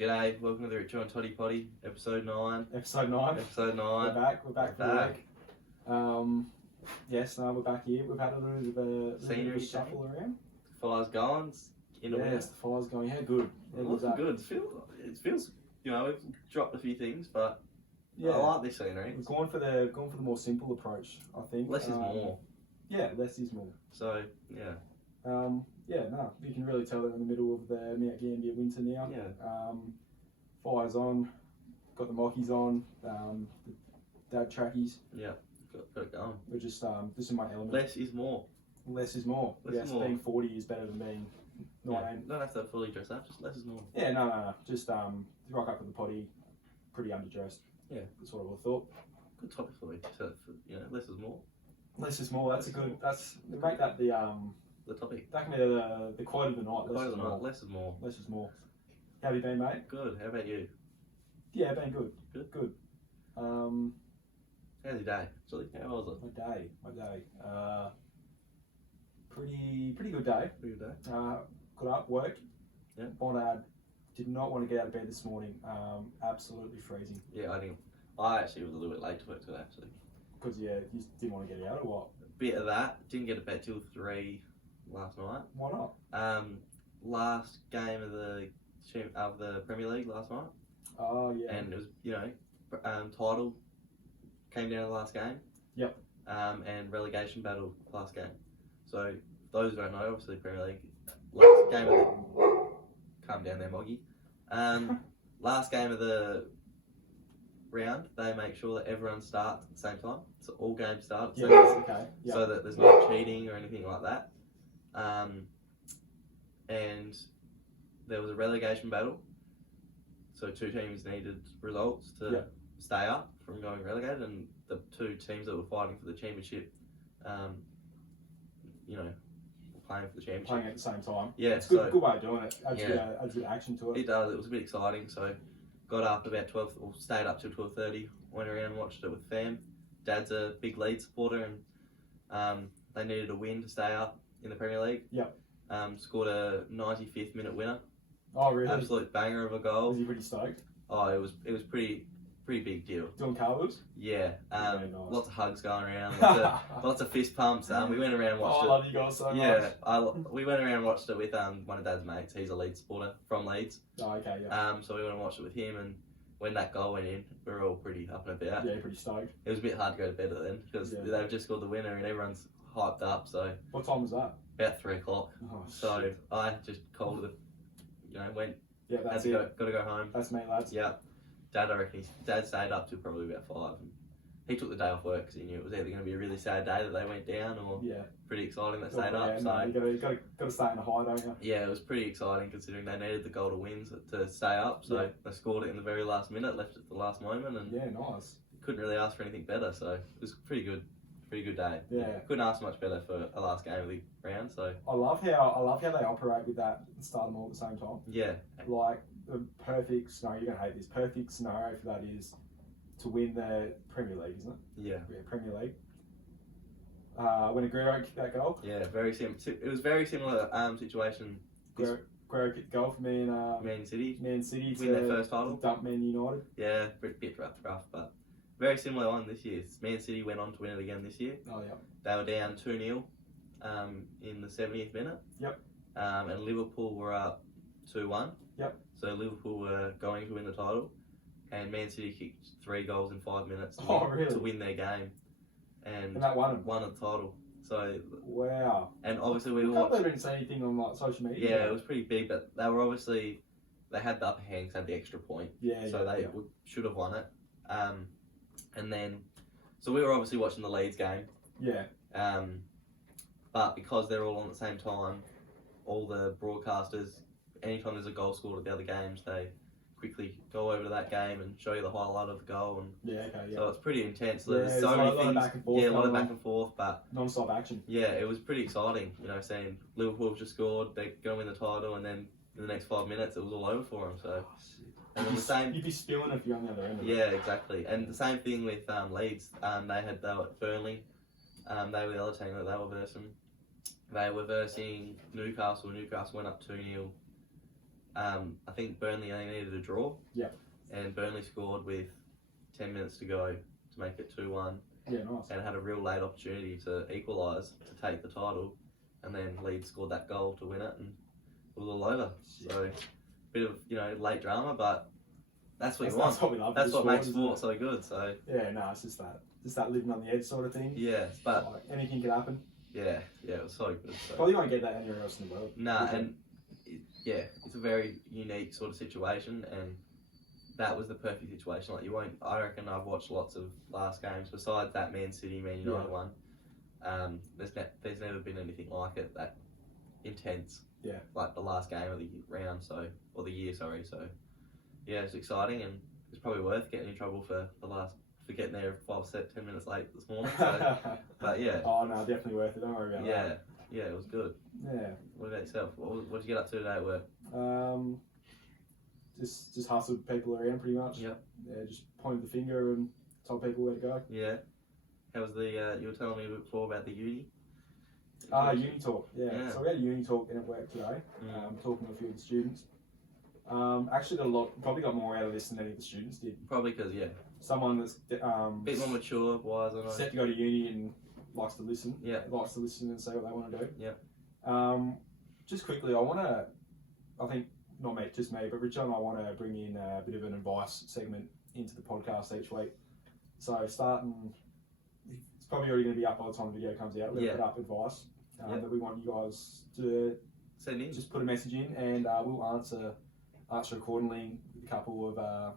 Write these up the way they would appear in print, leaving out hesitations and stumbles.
G'day, welcome to the Richo Toddy Poddy, episode 9. Episode 9. Episode 9. We're back for the week. Yes, no, we're back here. We've had a little bit of a shuffle around. Fire's going in the wind. Yes, the fire's going. Yeah, good. It looks good. It feels, you know, we've dropped a few things, but yeah, I like this scenery. We've gone for the more simple approach, I think. Less is more. Yeah, less is more. So, yeah. You can really tell that we're in the middle of the Mount Gambier winter now. Yeah. Fire's on, got the mockies on, the dad trackies. Yeah, got it going. We're just in my element. Less is more. Less is more. Yes, being 40 is better than being 19. Yeah, don't have to fully dress up, just less is more. Yeah, no. Just rock up with the potty, pretty underdressed. Yeah. That's what I would have thought. Good topic for you. So, less is more. Less is more. Make that the topic. That can be the quote of the night. Less is more. Less is more. Less is more. How have you been, mate? Good. How about you? Yeah, been good. Good. How's your day? Actually, how was it? My day. Pretty good day. Pretty good day. Got up, worked. Yeah. Bonad did not want to get out of bed this morning. Absolutely freezing. Yeah, I actually was a little bit late to work today, actually. Because you didn't want to get out, or what? A bit of that. Didn't get to bed till 3 last night. Why not? Last game of the Premier League last night. Oh yeah. And it was title came down to the last game. Yep. And relegation battle last game. So those who don't know, obviously Premier League last game of the calm down there, Moggy. Last game of the round, they make sure that everyone starts at the same time. So all games start. Yeah, okay. Yep. So that there's no cheating or anything like that. And there was a relegation battle. So two teams needed results to stay up from going relegated, and the two teams that were fighting for the championship, were playing for the championship. Playing at the same time. Yeah, it's good way of doing it. Adds a bit of action to it. It does. It was a bit exciting. So got up about 12, or stayed up till 12:30. Went around and watched it with fam. Dad's a big Leeds supporter, and they needed a win to stay up in the Premier League. Yep. Scored a 95th minute winner. Oh really? Absolute banger of a goal. Was he pretty stoked? Oh, it was pretty big deal. Doing carvers? Yeah. Very nice. Lots of hugs going around. Lots of fist pumps. We went around and watched it. I love you guys so much. Yeah. We went around and watched it with one of Dad's mates. He's a Leeds supporter from Leeds. Oh, okay, yeah. So we went and watched it with him, and when that goal went in, we were all pretty up and about. Yeah, pretty stoked. It was a bit hard to go to bed at then because they've just scored the winner and everyone's hyped up. So what time was that? About 3 o'clock. Oh, so shit. I just called it. Went. Yeah, that's it. Got to go home. That's me, lads. Yeah. Dad stayed up till probably about 5. And he took the day off work because he knew it was either going to be a really sad day that they went down, or pretty exciting that stayed up. So you got to stay in the high, don't you? Yeah, it was pretty exciting considering they needed the goal to win to stay up. So they scored it in the very last minute, left it at the last moment, and nice. Couldn't really ask for anything better. So it was pretty good day. Yeah, couldn't ask much better for a last game of the round. So I love how they operate with that and start them all at the same time. Yeah, like the perfect scenario. You're gonna hate this. Perfect scenario for that is to win the Premier League, isn't it? Yeah, Premier League. When Aguero kicked that goal. Yeah, very similar. It was very similar situation. Aguero kicked the goal for me and Man City to win their first title. Dump Man United. Yeah, bit rough, but very similar one this year. Man City went on to win it again this year. Oh yeah. They were down 2-0 in the 70th minute. Yep. And Liverpool were up 2-1. Yep. So Liverpool were going to win the title, and Man City kicked 3 goals in 5 minutes to win their game, and that won the title. So wow. And obviously I can't believe I didn't say anything on like social media. Yeah, it was pretty big, but they had the upper hand, had the extra point. So they should have won it. And then, so we were obviously watching the Leeds game. Yeah. But because they're all on at the same time, all the broadcasters, anytime there's a goal scored at the other games, they quickly go over to that game and show you the highlight of the goal. And so it's pretty intense. There's so many things. A lot of back and forth, but non-stop action. Yeah, it was pretty exciting. Seeing Liverpool just scored, they're going to win the title, and then in the next 5 minutes, it was all over for them. So. And then the same. You'd be spilling if you're on the other end of it. Yeah, exactly. And the same thing with Leeds. They were at Burnley. They were the other team that they were versing. They were versing Newcastle. Newcastle went up 2-0 I think Burnley only needed a draw. Yep. And Burnley scored with 10 minutes to go to make it 2-1. Yeah, nice. And had a real late opportunity to equalise, to take the title. And then Leeds scored that goal to win it, and it was all over. So, bit of, late drama, but that's what you want. That's what we love. That's what makes sport so good. So yeah, no, it's just that living on the edge sort of thing. Yeah, but like, anything could happen. Yeah, it was so good. So. Probably won't get that anywhere else in the world. Nah, and it's a very unique sort of situation, and that was the perfect situation. Like I reckon I've watched lots of last games besides that Man City, Man United one. There's never been anything like it that intense. Yeah. Like the last game of the round, or the year, sorry. So yeah, it's exciting, and it's probably worth getting in trouble for getting there 10 minutes late this morning. So, but yeah. Oh no, definitely worth it. Don't worry about that. Yeah, it was good. Yeah. What about yourself? What did you get up to today at work? Just hustled people around pretty much. Yep. Yeah, just pointed the finger and told people where to go. Yeah. How was you were telling me before about the uni? Uni talk. Yeah. So we had a uni talk in at work today. Talking to a few of the students. Actually probably got more out of this than any of the students did. Probably because someone that's bit more mature, wise, I know. Set to go to uni and likes to listen. Yeah. Likes to listen and say what they want to do. Yeah. Just quickly, I think not just me, but Richo and I want to bring in a bit of an advice segment into the podcast each week. So starting, it's probably already going to be up by the time the video comes out. We're going to put up advice that we want you guys to send in. Just put a message in, and we'll answer accordingly with a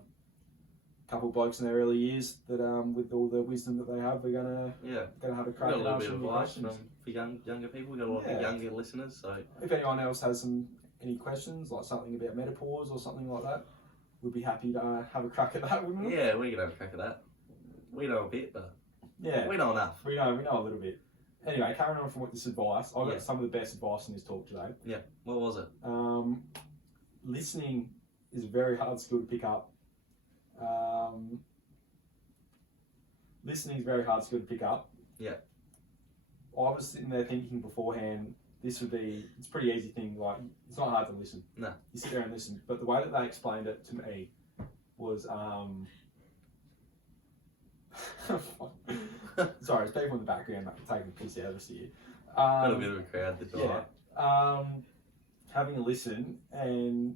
couple of blokes in their early years that with all the wisdom that they have, we're gonna have a crack at answering your questions. For younger people, we've got a lot of younger listeners. So if anyone else has any questions, like something about menopause or something like that, we'd be happy to have a crack at that. Yeah, we're gonna have a crack at that. We know a bit, but we know enough. We know a little bit. Anyway, carrying on from this advice, I got some of the best advice in this talk today. Yeah, what was it? Listening is a very hard skill to pick up. Listening is a very hard skill to pick up. Yeah. I was sitting there thinking beforehand, it's a pretty easy thing. Like, it's not hard to listen. No. You sit there and listen. But the way that they explained it to me was, sorry, it's people in the background taking the piss out of us here. Got a bit of a crowd this time. Having a listen and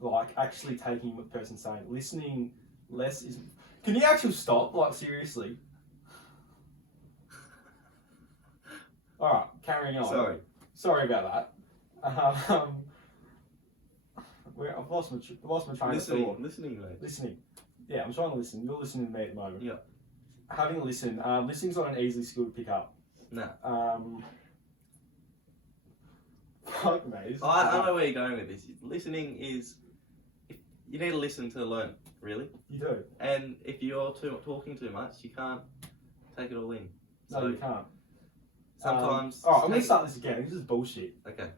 like actually taking what the person's saying. Listening less is. Can you actually stop? Like, seriously. All right, carrying on. Sorry about that. I've lost my train of thought. Listening, mate. Listening. Yeah, I'm trying to listen. You're listening to me at the moment. Yeah. Having a listen. Listening's not an easy skill to pick up. No. Fuck me. I know where you're going with this. Listening is. You need to listen to learn, really. You do. And if you're talking too much, you can't take it all in. No, you can't. Sometimes. Alright, I'm going to start this again. This is bullshit. Okay.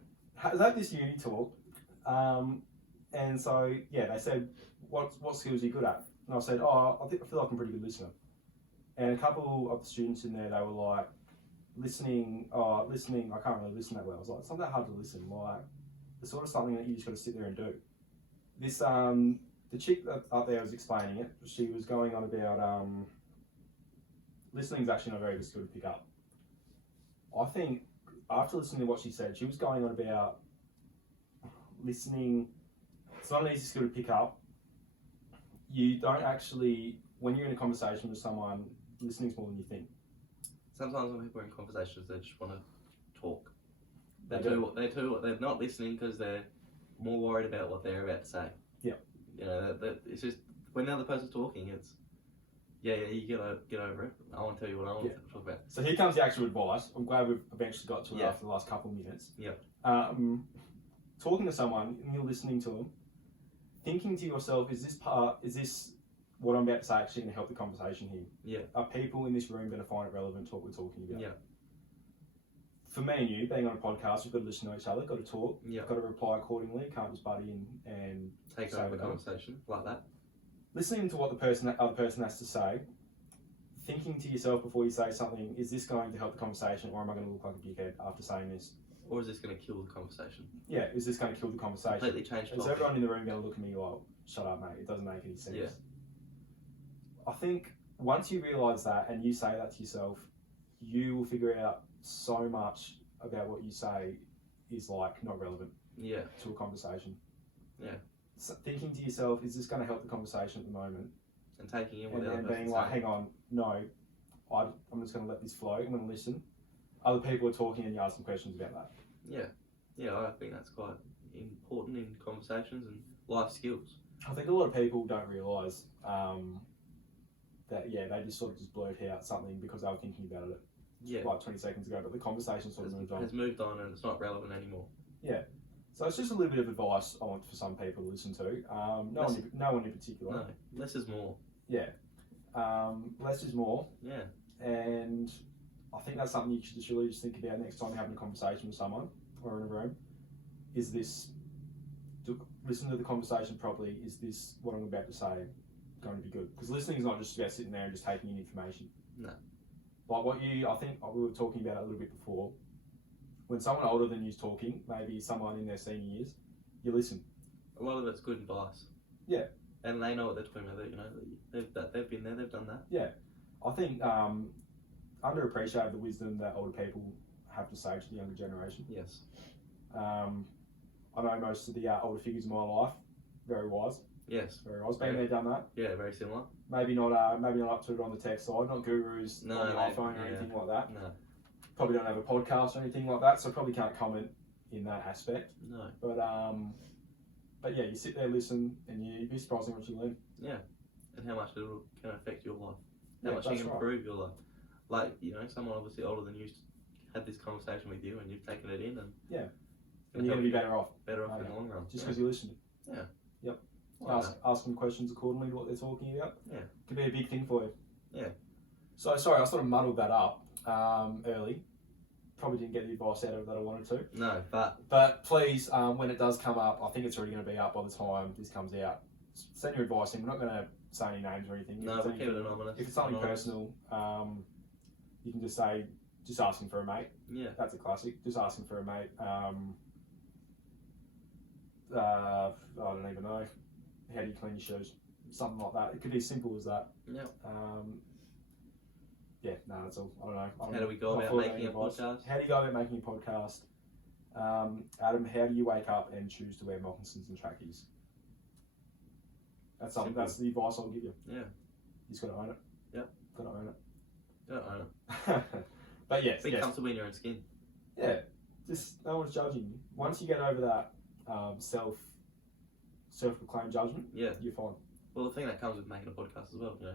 I had this uni talk, and so, they said, what skills are you good at? And I said, I feel like I'm a pretty good listener. And a couple of the students in there, they were like, listening, I can't really listen that well. I was like, it's not that hard to listen. Like, it's sort of something that you just got to sit there and do. This, the chick that up there was explaining it, she was going on about, listening is actually not a very good skill to pick up. I think, after listening to what she said, she was going on about listening, it's not an easy skill to pick up. You don't actually, when you're in a conversation with someone, listening's more than you think. Sometimes when people are in conversations, they just want to talk. They're not listening because they're more worried about what they're about to say. Yeah. It's just, when the other person's talking, it's, you get over it. I want to tell you what I want to talk about. So here comes the actual advice. I'm glad we've eventually got to it after the last couple of minutes. Yeah. Talking to someone and you're listening to them, thinking to yourself, is this what I'm about to say actually going to help the conversation here? Yeah. Are people in this room going to find it relevant to what we're talking about? Yeah. For me and you, being on a podcast, we've got to listen to each other, got to talk, got to reply accordingly, can't just buddy and take over the conversation like that. Listening to what the other person has to say, thinking to yourself before you say something, is this going to help the conversation or am I going to look like a dickhead after saying this? Or is this going to kill the conversation? Yeah, is this going to kill the conversation? Completely change Is topic. everyone in the room going to look at me like, shut up, mate, it doesn't make any sense? Yeah. I think once you realise that and you say that to yourself, you will figure out so much about what you say is like not relevant Yeah. to a conversation. Yeah. So thinking to yourself, is this going to help the conversation at the moment? And taking in what And the other then person's being like, saying. hang on, no, I'm just going to let this flow. I'm going to listen. Other people are talking and you ask them questions about that. Yeah. Yeah, I think that's quite important in conversations and life skills. I think a lot of people don't realise that, they just sort of just blurt out something because they were thinking about it Yeah. like 20 seconds ago, but the conversation sort of moved on. Has moved on and it's not relevant anymore. Yeah. So it's just a little bit of advice I want for some people to listen to. No one in particular. No, less is more. Yeah. Less is more. Yeah. And I think that's something you should just really just think about next time you're having a conversation with someone or in a room. Is this, listen to the conversation properly, is this what I'm about to say going to be good? Because listening is not just about sitting there and just taking in information. No. Like I think we were talking about it a little bit before. When someone older than you's talking, maybe someone in their senior years, you listen. A lot of it's good advice. Yeah. And they know what they're talking about. You know, they've been there, they've done that. Yeah. I think underappreciated the wisdom that older people have to say to the younger generation. Yes. I know most of the older figures in my life, very wise. Yes. Very wise. Been there, done that. Yeah, very similar. Maybe not up to it on the tech side, not gurus on the iPhone or yeah. anything like that. No. Probably don't have a podcast or anything like that, so probably can't comment in that aspect. No. But yeah, you sit there, listen, and you'd be surprised how much you learn. Yeah. And how much it can affect your life. How Yeah, much you that's can right. improve your life. Like, you know, someone obviously older than you had this conversation with you and you've taken it in and And you're going to be better off in the long run. just because you listened. Yeah. Yep. Like Ask them questions accordingly to what they're talking about. Yeah. Could be a big thing for you. Yeah. So sorry, I sort of muddled that up early. Probably didn't get the advice out of it that I wanted to. No, but But please, when it does come up, I think it's already going to be up by the time this comes out. Send your advice in. We're not going to say any names or anything. no, we'll keep it anonymous. If it's something personal, you can just say, just asking for a mate. Yeah. That's a classic. Just asking for a mate. I don't even know. How do you clean your shoes? Something like that. It could be as simple as that. Yeah. That's all. I don't know. How do we go about making a podcast? How do you go about making a podcast? Adam, how do you wake up and choose to wear moccasins and trackies? That's something. That's the advice I'll give you. Yeah. You just got to own it. Yep. Got to own it. Don't own it. But yes, Be comfortable in your own skin. Yeah, just no one's judging you. Once you get over that self-proclaimed judgment, Yeah. you're fine. Well, the thing that comes with making a podcast as well, you know.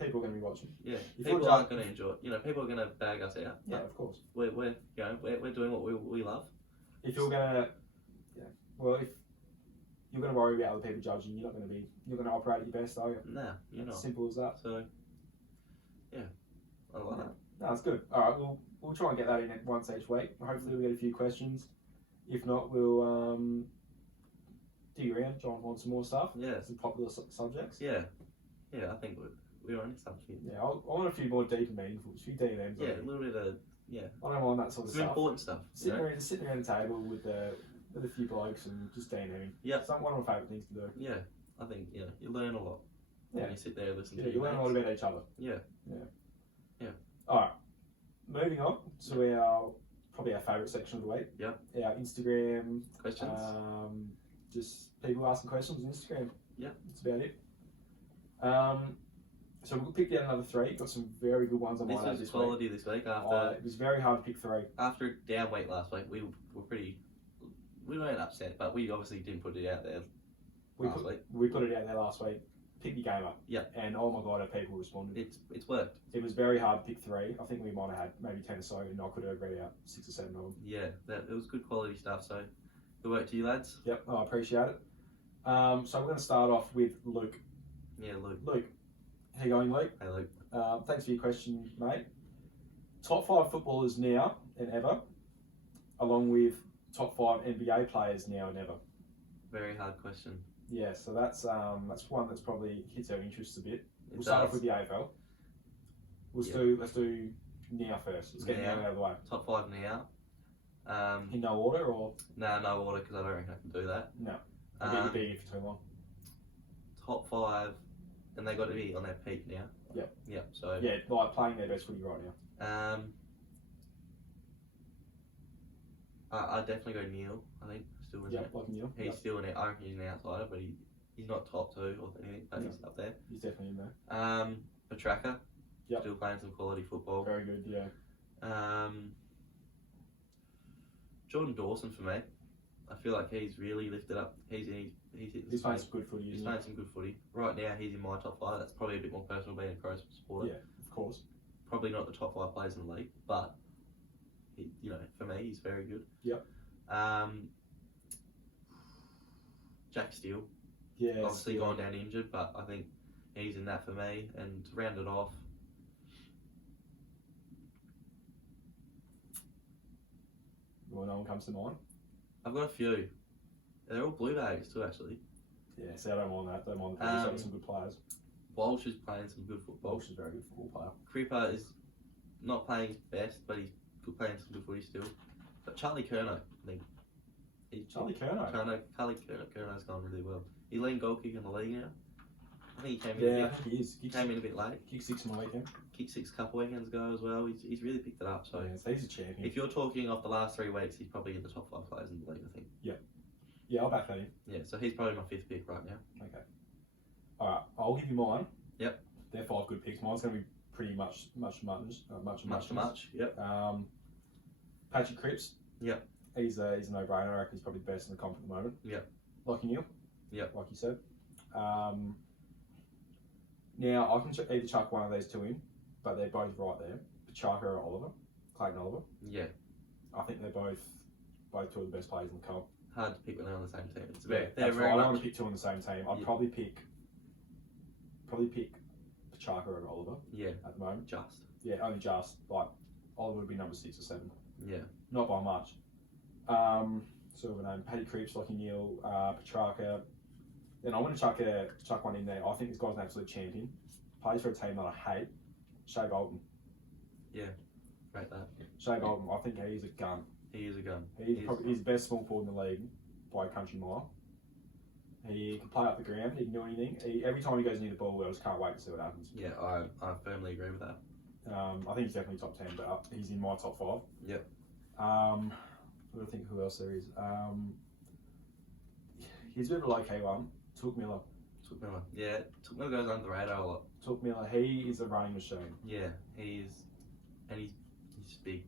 People are going to be watching. Yeah. If People you're aren't going to enjoy it. You know, people are going to bag us out. Yeah, of course. We're doing what we love. If you're gonna, if you're gonna worry about other people judging, you're gonna operate at your best, are you? Nah, you're not. Simple as that. So, yeah, I like that. No, it's good. All right, we'll try and get that in once each week. Hopefully, we'll get a few questions. If not, we'll dig around, try and find some more stuff. Yeah. Some popular subjects. Yeah, I think we're on something. Yeah, I want a few more deep and meaningful, a few DMs. Yeah, a little bit of I don't mind that sort of some stuff. important stuff. Sitting around the table with a few blokes and just DMing. Yeah. One of my favourite things to do. Yeah, I think you learn a lot when you sit there and listen to you learn a lot about each other. Yeah. All right, moving on to probably our favourite section of the week. Yep. Our Instagram Questions. Just people asking questions on Instagram. Yep. That's about it. So we'll pick out another 3. Got some very good ones on my This was quality this week. It was very hard to pick 3. After a down week last week, we were pretty. We weren't upset, but we obviously didn't put it out there last week. We put it out there last week. Pick your game up. Yep. And oh my god, how people responded. It's worked. It was very hard to pick 3. I think we might have had maybe 10 or so, and I could have read out 6 or 7 of them. Yeah, it was good quality stuff. So, good work to you lads. Yep, I appreciate it. So we're going to start off with Luke. Yeah, Luke. Luke, how you going, Luke? Hey, Luke. Thanks for your question, mate. Top 5 footballers now and ever, along with top 5 NBA players now and ever. Very hard question. Yeah, so that's one that's probably hits our interests a bit. We'll It start does. off with the AFL. Let's do now first. Let's get now out of the way. Top 5 now. In no order or? No order because I don't reckon I can do that. No. I'll get you beat for too long. Top 5, and they got to be on their peak now. Yep. So yeah, like playing their best footy right now. I'd definitely go Neil. I think still isn't it? Like Neil. He's still an. I reckon he's an outsider, but he's not top 2 or anything. But he's up there. He's definitely in there. Petraka. Yep. Still playing some quality football. Very good. Yeah. Jordan Dawson for me. I feel like he's really lifted up. He's playing some good footy. He's playing some good footy. Right now, he's in my top 5. That's probably a bit more personal being a Crows supporter. Yeah, of course. Probably not the top 5 players in the league, but for me, he's very good. Yep. Jack Steele. Yeah. Obviously gone down injured, but I think he's in that for me. And to round it off, well, no one comes to mind. I've got a few. They're all Blue Bags too, actually. Yeah, so I don't mind that. Don't mind that. Some good players. Walsh is playing some good football. Walsh is a very good football player. Cripper is not playing his best, but he's playing some good footy still. But Charlie Curnow, I think. Charlie Curnow? Curnow's gone really well. He's leading goal kick in the league now. I think he came in. Yeah, I think he is. Came in a bit late. Kicked 6 on the weekend. Kicked 6 a couple weekends ago as well. He's really picked it up. So he's a champion. If you're talking off the last 3 weeks, he's probably in the top 5 players in the league, I think. Yeah, I'll back that in. Yeah, so he's probably my 5th pick right now. Okay. Alright, I'll give you mine. Yep. They're 5 good picks. Mine's going to be pretty much. Yep. Patrick Cripps. Yep. He's a no-brainer. I reckon he's probably the best in the comp at the moment. Yep. Lachie Neale. Yep. Like you said. Now, I can either chuck one of these 2 in, but they're both right there. Petrarca or Oliver. Clayton Oliver. Yeah. I think they're both 2 of the best players in the comp. Hard to pick when they're on the same team. It's I don't want to pick 2 on the same team. I'd probably pick Petrarca over Oliver. Yeah. At the moment. Just. Yeah, only just. Like, Oliver would be number 6 or 7. Yeah. Not by much. Sort of a name. Paddy Cripps, Lachie Neale, Petrarca. Then I want to chuck one in there. I think this guy's an absolute champion. Plays for a team that I hate. Shea Bolton. Yeah. Rate that. Shea Bolton, I think he's a gun. He is a gun. He's the best small forward in the league by a country mile. He can play up the ground. He can do anything. Every time he goes near the ball, I just can't wait to see what happens. Yeah, I firmly agree with that. I think he's definitely top 10, but he's in my top 5. Yep. I don't think who else there is. He's a bit of a low-key one. Took Miller. Yeah, Took Miller goes under the radar a lot. Took Miller. He is a running machine. Yeah, he's big.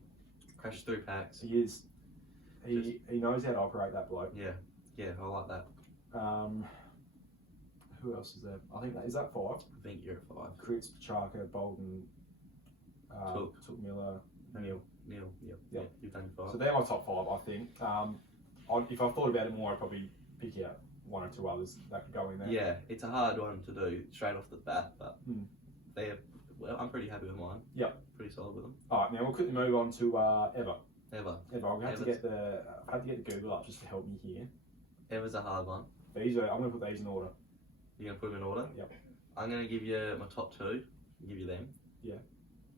Crashes through packs. He is. He knows how to operate that bloke. Yeah, I like that. Who else is there? I think is that 5? I think you're at 5. Cripps, Petrarca, Bolton, Took Miller, Neale. Yep. You've done 5. So they're my top 5, I think. If I thought about it more, I'd probably pick out 1 or 2 others that could go in there. Yeah, it's a hard one to do straight off the bat, but I'm pretty happy with mine. Yep. Pretty solid with them. Alright, now we'll quickly move on to Ever. Ever. I'm going to have to get the Google up just to help me here. Ever's a hard one. I'm going to put these in order. You're going to put them in order? Yep. I'm going to give you my top 2. Give you them. Yeah.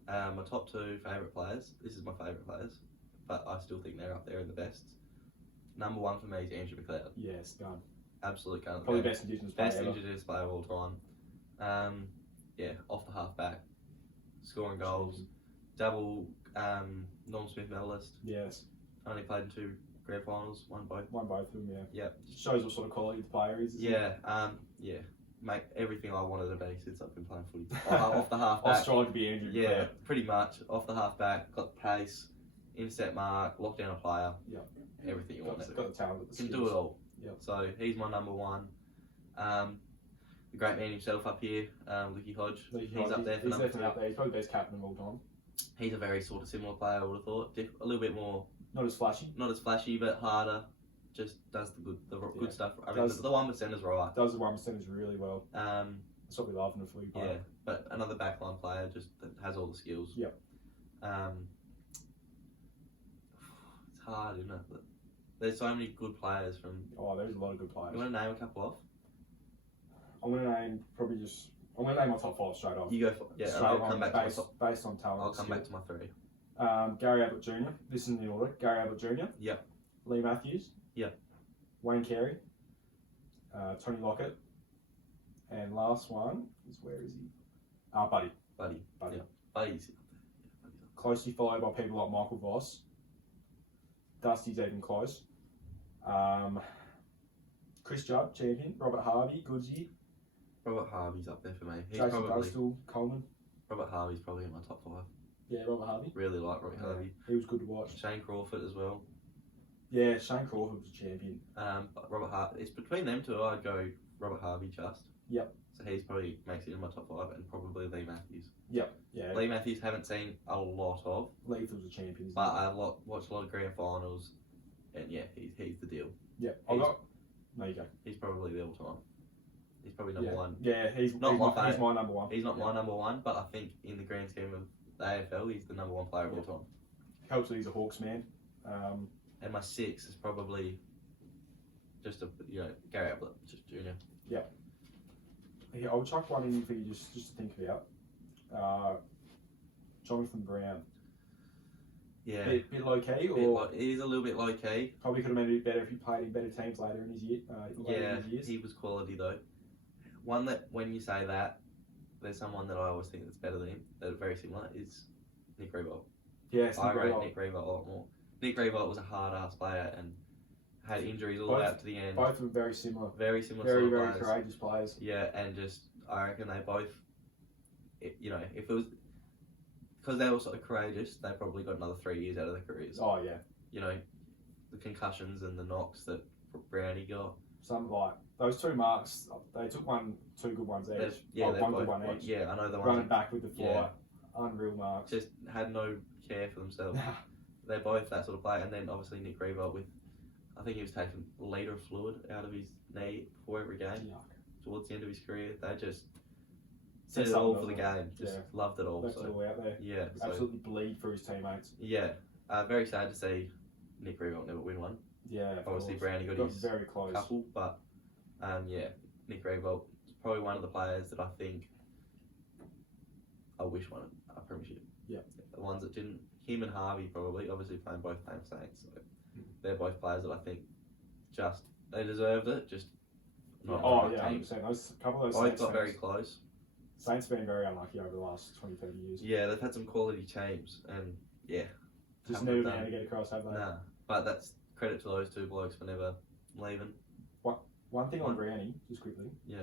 My top 2 favourite players. This is my favourite players, but I still think they're up there in the best. Number 1 for me is Andrew McLeod. Yes, gun. Absolute gun. Probably best Indigenous player Best ever. Indigenous player of all time. Yeah, off the half back, scoring goals, double Norm Smith medalist. Yes. Only played in 2 grand finals, won both. Won both of them, yeah. Yep. Shows what sort of quality the player is. Yeah, yeah. Mate, everything I wanted to be since I've been playing footy. Off the half I was back. trying to be Andrew. Yeah, pretty much. Off the half back, got the pace, intercept mark, lock down a player. Yep. Everything you wanted. Got the talent, got the Can skills. do it all. Yep. So he's my number 1. The great man himself up here, Licky Hodge. He's up there for number 2. Definitely up there. He's probably the best captain of all time. He's a very sort of similar player, I would have thought. A little bit more. Not as flashy. Not as flashy, but harder. Just does the good stuff. I mean, Does- the 1% is right. Does the 1% really well. That's what we love in a footy player. Yeah, but another backline player just that has all the skills. Yep. It's hard, isn't it? But there's so many good players from. Oh, there's a lot of good players. You want to name a couple off? I'm going to name my top 5 straight off. You go for and Straight I'll on, come back to my top. based on talent. I'll come back to my 3. Gary Ablett Jr. This is in the order. Gary Ablett Jr. Yep. Lee Matthews. Yep. Wayne Carey. Tony Lockett. And last one is, where is he? Buddy. Buddy. Buddy. Yeah. Buddy's. Closely followed by people like Michael Voss. Dusty's even close. Chris Judd, champion. Robert Harvey, Goodsy. Robert Harvey's up there for me. He's Jason probably Dostal, Coleman. Robert Harvey's probably in my top 5. Yeah, Robert Harvey. Really like Robert Harvey. He was good to watch. Shane Crawford as well. Yeah, Shane Crawford was a champion. But Robert Harvey. It's between them two. I'd go Robert Harvey just. Yep. So he's probably makes it in my top 5, and probably Lee Matthews. Yep. Yeah. Lee Matthews haven't seen a lot of, Leith was a champion. but I watched a lot of grand finals, and yeah, he's the deal. Yeah. I got. No, you go. He's probably the all-time. He's probably number one. Yeah, he's Not he's my my favourite. number one. He's not my number one, but I think in the grand scheme of the AFL, he's the number 1 player of all time. Helps that he's a Hawks man. And my 6 is probably just Gary Ablett, just junior. Yeah, I would chuck one in for you just to think about. Jonathan Brown. Yeah. Bit low key, It is a little bit low key. probably could have made it better if he played in better teams later in his year. In his years. He was quality though. One that, when you say that, there's someone that I always think that's better than him, that are very similar, is Nick Riewoldt. Yes, I rate Nick Riewoldt a lot more. Nick Riewoldt was a hard-ass player and had injuries all the way up to the end. Both of them very similar. Very similar Very, sort of very players. courageous players. Yeah, and just, I reckon they both, if it was, because they were sort of courageous, they probably got another 3 years out of their careers. Oh yeah. The concussions and the knocks that Brownie got. Something like those 2 marks. They took 2 good ones each. Yeah, one good one each. Yeah, I know the ones. Running back with the fly. Yeah. Unreal marks. Just had no care for themselves. They're both that sort of player, and then obviously Nick Riewoldt with, I think he was taking a litre of fluid out of his knee before every game. Yuck. Towards the end of his career, they just Said did it all something, for the doesn't game. Just Yeah. loved it all. Left it all out there. Yeah, so Absolutely bleed for his teammates. yeah, very sad to see Nick Riewoldt never win one. Yeah. of Obviously course. Brownie got his very close. couple, but yeah, Nick Riewoldt is probably one of the players that I think I wish won a premiership. Yeah. The ones that didn't, him and Harvey probably, obviously playing both playing Saints, so they're both players that I think just, they deserved it, just not on yeah, my team. 100%. Those couple of those Both Saints got very teams- close. Saints have been very unlucky over the last 20, 30 years. Yeah, they've had some quality teams, and yeah. Just haven't never been done- able to get across, have they? Nah, but that's credit to those 2 blokes for never leaving. One thing on Brownie, just quickly. Yeah.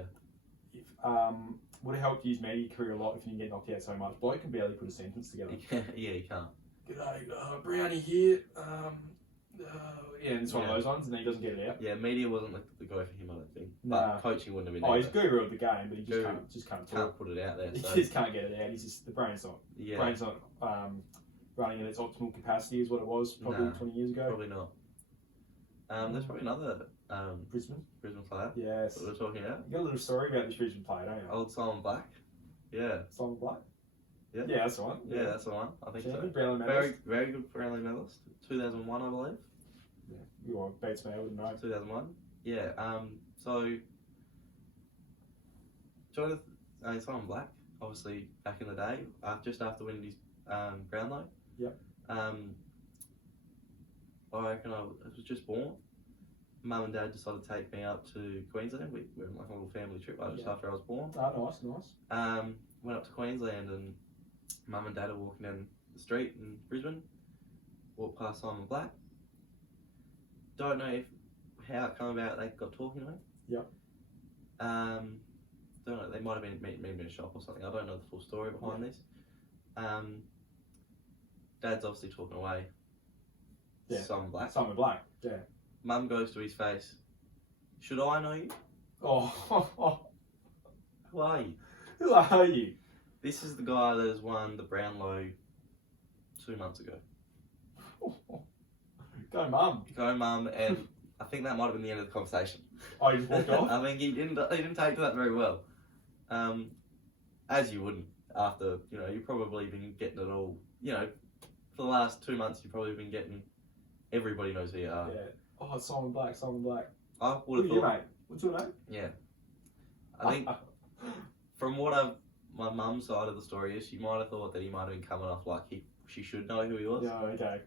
If would have helped his media career a lot if he didn't get knocked out so much. Bloke can barely put a sentence together. Yeah, you can't. G'day, Brownie here. Yeah, and it's one of those ones, and then he doesn't get it out. Yeah, media wasn't the go for him, I don't think. Nah. But coaching wouldn't have been. Oh, he's either. guru of the game, but he Guru. just can't Can't talk. put it out there. He So just can't get it out. He's just the brain's not yeah, running at its optimal capacity is what it was probably Nah. 20 years ago. probably not. There's probably another Brisbane. Brisbane player Yes. that we're talking about. You got a little story about this Brisbane player, don't you? Old Simon Black. Yeah, Simon Black. Yeah. Yeah, that's the one. yeah, that's the one. I think Champion, so. Brownlow Very, medalist. very good Brownlow medalist. 2001, I believe. Yeah. You are beats me. I wouldn't know. 2001. Yeah. So Jonathan Simon Black, obviously back in the day, just after winning his Brownlow. Yep. I reckon I was just born. Mum and Dad decided to take me up to Queensland. We were on like a little family trip just after I was born. Oh, nice. Went up to Queensland, and Mum and Dad are walking down the street in Brisbane. Walked past Simon Black. Don't know how it came about they got talking to him. Yep. Don't know. They might have been meeting me in a shop or something. I don't know the full story behind this. Dad's obviously talking away. Yeah. Simon Black. Simon Black. Yeah. Mum goes to his face. Should I know you? Oh. Who are you? Who are you? This is the guy that has won the Brownlow 2 months ago. Go, Mum. Go, Mum, and I think that might have been the end of the conversation. Oh, you just walked off? I think he didn't take to that very well. As you wouldn't after, you've probably been getting it all, for the last 2 months you've probably been getting, everybody knows who you are. Yeah. Oh, Simon Black. I would have Who are you, thought, mate? What's your name? yeah. I think from what my mum's side of the story is, she might have thought that he might have been coming off like he she should know who he was. Yeah, okay.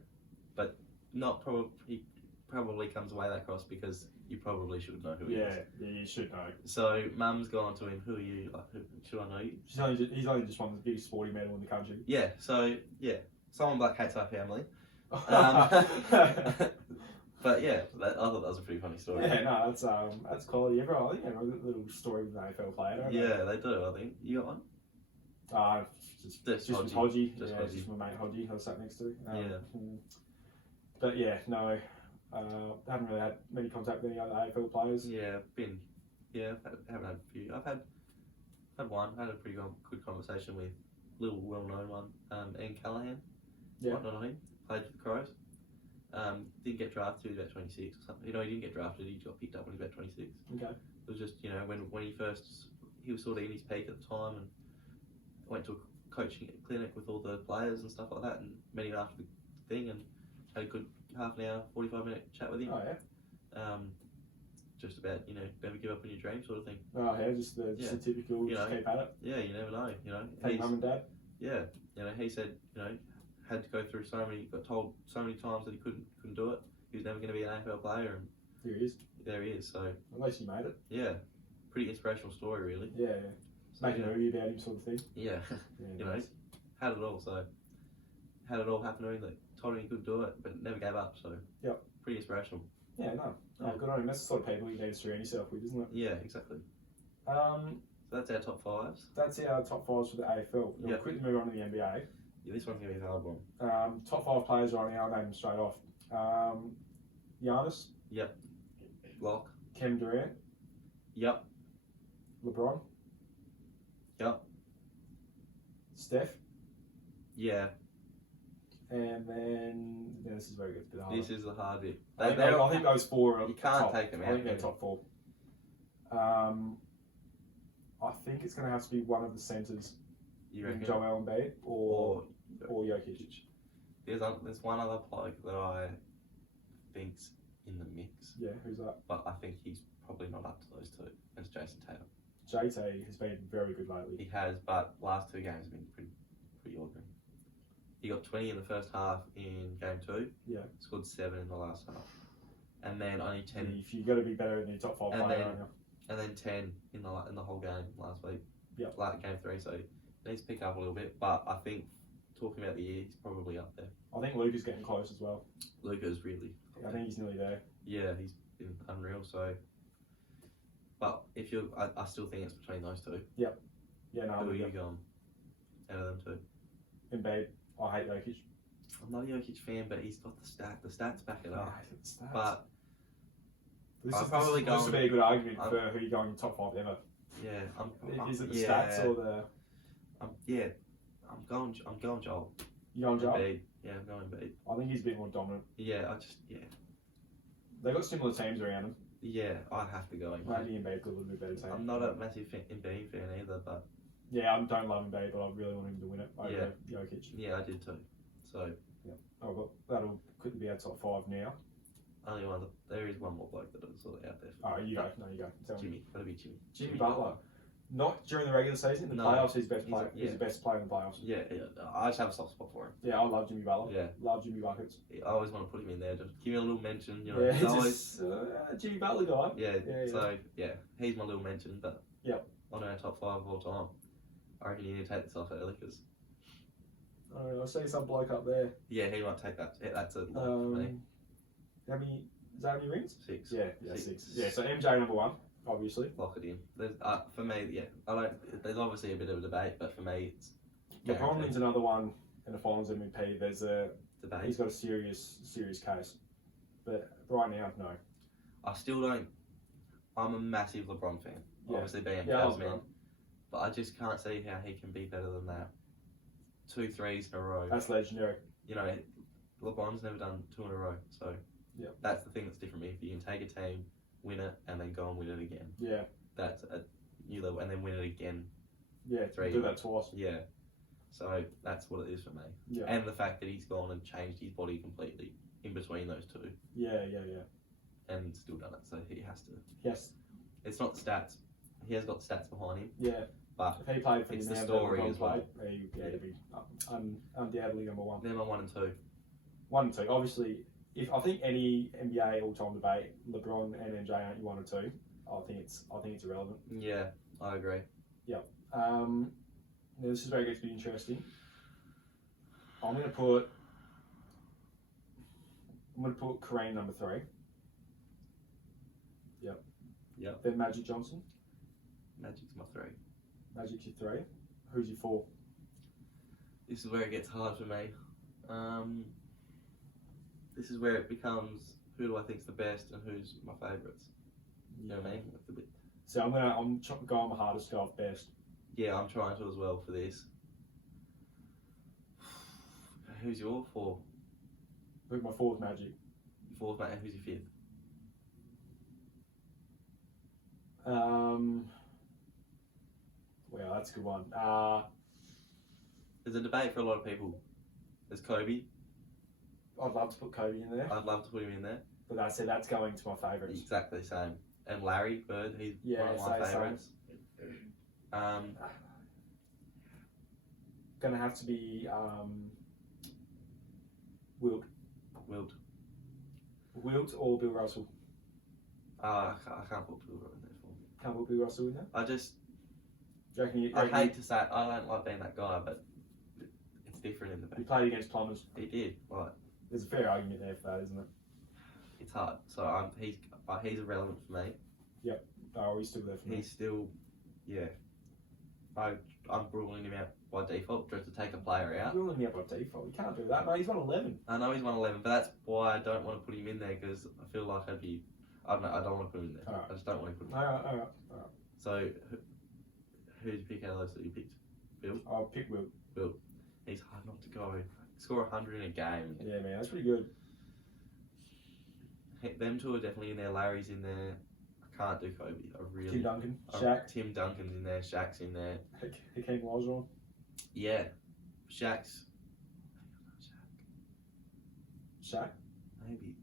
Not probably. He probably comes away that cross because you probably should know who he is. Yeah, you should know. So Mum's gone to him. Who are you? Like, who, should I know you? He's only just won the biggest sporting medal in the country. Yeah. So yeah, someone black hates our family. But yeah, I thought that was a pretty funny story. Yeah, no, that's quality. Everyone, I think everyone got a little story with an AFL player. Don't Yeah, they do. I think you got one. Just Just with Hodgie. Just Yeah, Hodgie. just my mate Hodgie. I was sat next to. Yeah. But yeah, no, haven't really had many contact with any other AFL players. Yeah, haven't had a few. I've had one. Had a pretty good conversation with little well-known one, Ian Callahan. Yeah. Might not know him. Played for the Crows. Didn't get drafted. He was about 26 or something. You know, he didn't get drafted. He got picked up when he was about 26. Okay. It was just, you know, when he was sort of in his peak at the time, and went to a coaching clinic with all the players and stuff like that, and met him after the thing, and had a good half an hour, 45-minute chat with him. Oh yeah. Just about, you know, never give up on your dream sort of thing. Oh yeah, just the typical, You just know, keep at it. Yeah, you never know, you know. Thank mum and dad. Yeah, you know, he said, you know, had to go through got told so many times that he couldn't do it. He was never going to be an AFL player, and There he is. So At least he made it. yeah, pretty inspirational story, really. Yeah. So, Making a movie about him, sort of thing. yeah, Yeah, you know, had it all. So had it all happen to him. That told him he could do it, but never gave up. So Yep. pretty inspirational. Yeah, no, good on him. That's the sort of people you need to surround yourself with, isn't it? Yeah, exactly. So So that's our top fives. that's our top fives for the AFL. We'll Yep. quickly move on to the NBA. Yeah, this one's gonna be a hard one. Top 5 players right now, I'll name them straight off. Giannis, Lock. Kevin Durant, Yep. LeBron, Yep. Steph, Yeah. and then this is where it gets a bit harder. This is the hard bit. I think those 4 are You can't top. take them I out, think they're can top 4. I think it's going to have to be one of the centres, You reckon? Joel Embiid or Jokic. There's one other bloke that I think's in the mix, Yeah, who's that? but I think he's probably not up to those two. It's Jason Tatum. JT has been very good lately. He has, but last 2 games have been pretty ordinary. He got 20 in the first half in game 2. Yeah. Scored 7 in the last half, and then only 10. If you've got to be better than your top 5 And player, then- aren't you? And then 10 in the whole game last week. Yep. Like game 3, so he needs to pick up a little bit. But I think talking about the year, he's probably up there. I think Luka's getting close as well. Luka's really. I think he's nearly there. Yeah, he's been unreal. So, but if you, I still think it's between those two. Yeah, no, Who are I'm you going out of them two? Embiid. I hate Jokic. I'm not a Jokic fan, but he's got the stats back it up. I hate the stats. But this I'd is probably this would be a good argument I'm- for who you're going top 5 ever. yeah, Is it the stats or the I'm going Joel. you going Joel? Embiid. Yeah, I'm going Embiid. I think he's a bit more dominant. Yeah, They got similar teams around him. yeah, I'd have to go Embiid. Maybe Embiid's got a little bit better team. I'm not a massive Embiid fan either, but Yeah, I don't love Embiid, but I really want him to win it over Yeah. Jokic. yeah, I did too. So Oh, well, that'll quickly be our top 5 now. only one. There is one more bloke that is sort of out there. Oh, you go. No, you go. Tell me. Jimmy, gotta be Jimmy. Jimmy Butler. Not during the regular season. In the No. playoffs, he's best player. Yeah. He's the best player in the playoffs. Yeah, I just have a soft spot for him. Yeah, I love Jimmy Butler. Yeah. Love Jimmy Buckets. I always want to put him in there. Just give me a little mention, you know. Yeah, he's he's always, just Jimmy Butler guy. yeah, so yeah, he's my little mention, but Yep. on our top 5 of all time. I reckon you need to take this off early because I see some bloke up there. yeah, he might take that. Yeah, that's a lot for me. How many? Is that how many rings? 6. Yeah, 6. Yeah, so MJ number 1, obviously. Lock it in. There's for me, yeah. I don't. There's obviously a bit of a debate, but for me, it's LeBron guaranteed. wins another one in the Finals MVP. There's debate. he's got a serious case, but right now, no. I still don't. I'm a massive LeBron fan. Yeah. Obviously being a Yeah, I love Cavs man, LeBron. but I just can't see how he can be better than that. 2 threes in a row. That's legendary. You know, LeBron's never done 2 in a row, so Yeah. that's the thing that's different me. If you can take a team, win it, and then go and win it again, Yeah, that's a new level, and then win it again. yeah. Three. Do that twice. Yeah. So that's what it is for me. Yeah, And the fact that he's gone and changed his body completely in between those two yeah. and still done it. So he has to. Yes. It's not the stats. He has got the stats behind him, Yeah. but If he played for it's the the Nam story that as well. he'd be undoubtedly number one. They're my 1 and 2. 1 and 2. Obviously, if I think any NBA all-time debate, LeBron and MJ aren't your 1 or 2. I think it's irrelevant. Yeah, I agree. Now this is where it gets a bit interesting. I'm gonna put Kareem number 3. Yep. Then Magic Johnson. Magic's my 3. Magic's your 3. Who's your 4? This is where it gets hard for me. This is where it becomes who do I think's the best and who's my favourites. You know what I mean? It's a bit... So I'm going my hardest to go off best. Yeah, I'm trying to as well for this. Who's your 4? Look, my 4th Magic. Your 4th, mate, and who's your 5th? Well, that's a good one. There's a debate for a lot of people. There's Kobe. I'd love to put Kobe in there, I'd love to put him in there. but that's going to my favourites. Exactly the same. And Larry Bird, he's one of my same. favourites. Gonna have to be Wilt or Bill Russell. I can't put Bill in there for me. Can't put Bill Russell in there. I just, Do you reckon you, I hate to say it, I don't like being that guy, but it's different in the he back. played against Plumbers. He did, like, There's a fair argument there for that, isn't it? it's hard. So he's irrelevant for me. Oh, he's still there for me. He's still, yeah. I'm ruling him out by default just to take a player out. He's ruling me out by default. You can't do that, mate. He's won 11. I know he's won 11, but that's why I don't want to put him in there because I feel like I'd be. I don't know. I don't want to put him in there. Alright. I just don't want to put him. All right. So, who'd you pick out of those that you picked? Bill. I'll pick Wilt. He's hard not to go. Score 100 in a game. Yeah, man, that's pretty good. Them two are definitely in there. Larry's in there. I can't do Kobe. I really. Tim Duncan, Shaq, Tim Duncan's in there. Shaq's in there. Hakeem Olajuwon. Yeah, Shaq's. Shaq. Maybe.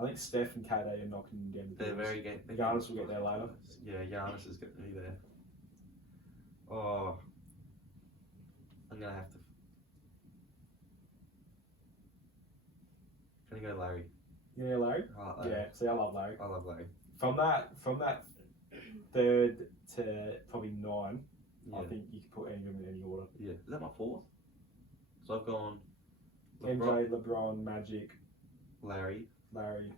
I think Steph and KD are knocking down the They're doors. very good. Giannis will get there later. Yeah, Giannis is going to be there. Oh, I'm gonna have to. Can I go Larry? You know Larry? I like Larry. Yeah, see, I love Larry. I love Larry. From that 3rd to probably 9, Yeah. I think you could put any of them in any order. Yeah. Is that my 4th? So I've gone MJ, LeBron, Magic, Larry. Larry.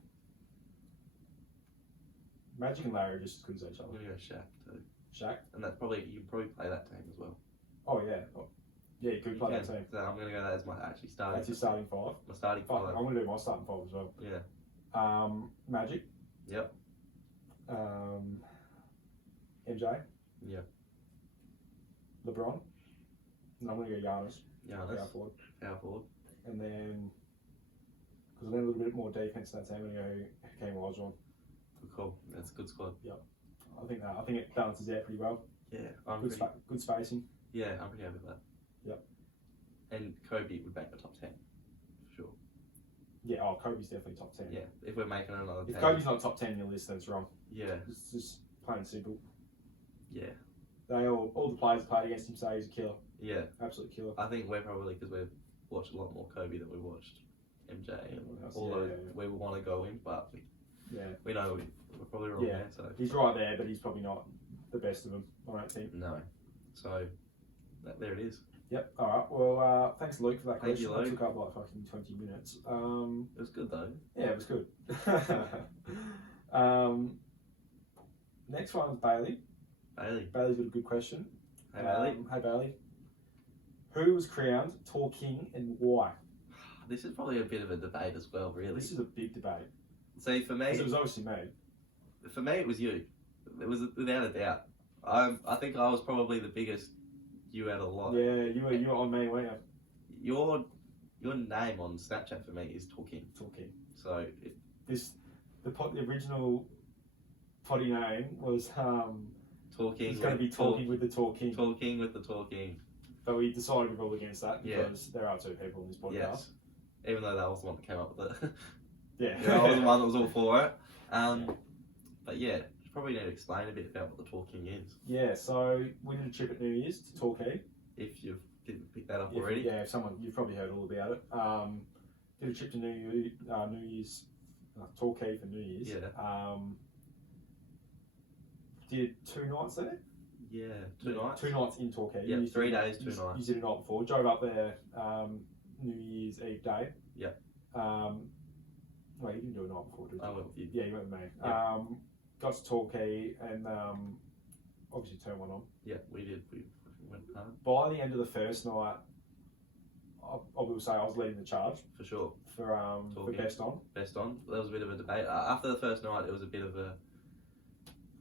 Magic and Larry are just as good as each I'm other. gonna go Shaq too. Shaq? And that's probably you can probably play that team as well. Oh, yeah. Yeah, you could play that can. team. So I'm gonna go that as my actually starting. That's your starting 5. My starting Fuck, 5. I'm going to do my starting 5 as well. Yeah. Magic. Yep. MJ. Yep. LeBron. And I'm going to go Giannis. Giannis. Power forward. Power forward. And then, because I need a little bit more defense in that team, I'm going to go Hakeem Olajuwon. Cool. That's a good squad. I think it balances out pretty well. Yeah. Good spacing. Yeah, I'm pretty happy with that. Yep. And Kobe would make the top 10, for sure. Yeah, Kobe's definitely top 10. Yeah, if we're making another If 10. Kobe's not top 10 in your list, then it's wrong. Yeah, It's just plain and simple. yeah, All the players that played against him say he's a killer. yeah. Absolute killer. I think we're probably, because we've watched a lot more Kobe than we watched MJ and Yes, all yeah, those yeah. we want to go in, but Yeah. we know we're probably wrong Yeah. there, so. He's right there, but he's probably not the best of them, I don't think. No. So, there it is. Yep. All right. Well, thanks, Luke, for that Thank question. you, That Luke. took up like fucking 20 minutes. It was good though. Yeah, it was good. Next one's Bailey. Bailey. Bailey's got a good question. Hey, Bailey. Hey, Bailey. Who was crowned Tall King and why? This is probably a bit of a debate as well, really. This is a big debate. See, for me, 'Cause it was obviously me. it was you. It was without a doubt. I think I was probably the biggest you out of a lot. Yeah, you were on me, weren't you? Your name on Snapchat for me is Talking. Tall King. So The original potty name was Talking. It's going to be Talking with the Tall King. Talking with the Talking. But we decided to rule against that Yeah. because there are 2 people in this podcast. Yes. Even though that was the one that came up with it. Yeah. I was the one that was all for it. But yeah, probably need to explain a bit about what the talking is, Yeah, so we did a trip at New Year's to Torquay. if you didn't pick that up already. If someone, you've probably heard all about it. Did a trip to New Year's, Torquay for New Year's. Yeah. Did 2 nights there. Yeah, 2 nights. 2 nights in Torquay. Yeah, You 3 did- days, 2 nights. You did a night before. Drove up there New Year's Eve day. Yep. Wait, you didn't do a night before, did you? I went with you. Yeah, you went with me. Yeah. Got to Torquay and obviously turned one on. Yeah, we did. We went hard. By the end of the first night, I will say I was leading the charge For sure. for Torquay. best on. Best on. There was a bit of a debate. After the first night, it was a bit of a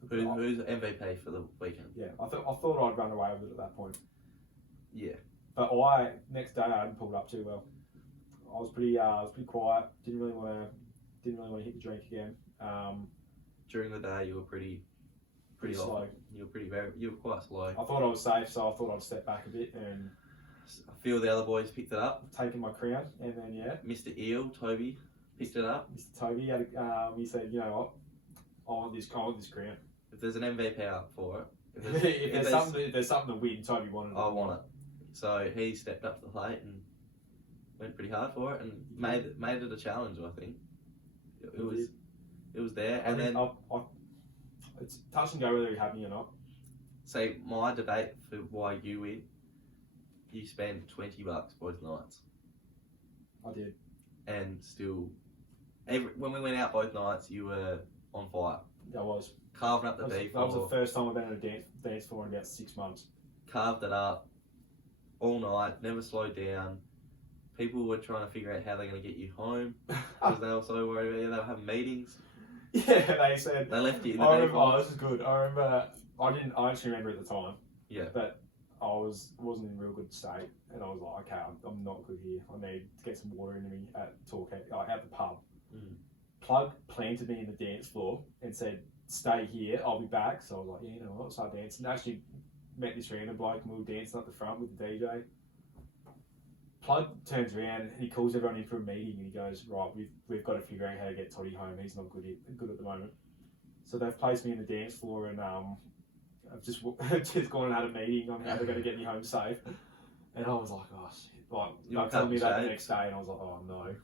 who's MVP for the weekend. Yeah, I thought I'd run away with it at that point. Yeah. But next day I hadn't pulled up too well. I was pretty quiet. Didn't really want to hit the drink again. During the day, you were pretty slow. You were quite slow. I thought I was safe, so I thought I'd step back a bit and A few of the other boys picked it up. taken my crown. And then Mr. Eel, Toby, picked it up. Mr. Toby had he said, you know what, I want this crown. If there's an MVP out for it, if there's something to win, Toby wanted it. I want it. So he stepped up to the plate and went pretty hard for it and made it a challenge. I think it was there. And then it's touch and go whether you're happy or not. say my debate for why you win. You spent $20 both nights, I did. and still, when we went out both nights, you were on fire, That was. carving up the That beef. was the first time I've been at a dance floor in about 6 months. Carved it up all night, never slowed down. People were trying to figure out how they're going to get you home because they were so worried about you. They were having meetings. Yeah, they said. They left you in the I day. remember, oh, this is good. I remember. I actually remember at the time. Yeah. But I wasn't in real good state, and I was like, okay, I'm not good here. I need to get some water into me at the pub. Mm. Plug planted me in the dance floor and said, "Stay here. I'll be back." So I was like, "Yeah, you know what?" I'll start dancing. Actually, met this random bloke and we were dancing up the front with the DJ. Plug turns around and he calls everyone in for a meeting and he goes, "Right, we've got to figure out how to get Toddy home. He's not good at the moment." So they've placed me in the dance floor and I've just gone and had a meeting on how they're going to get me home safe. And I was like, "Oh shit!" Like You were they told me cutting that the shapes. next day, and I was like, "Oh no."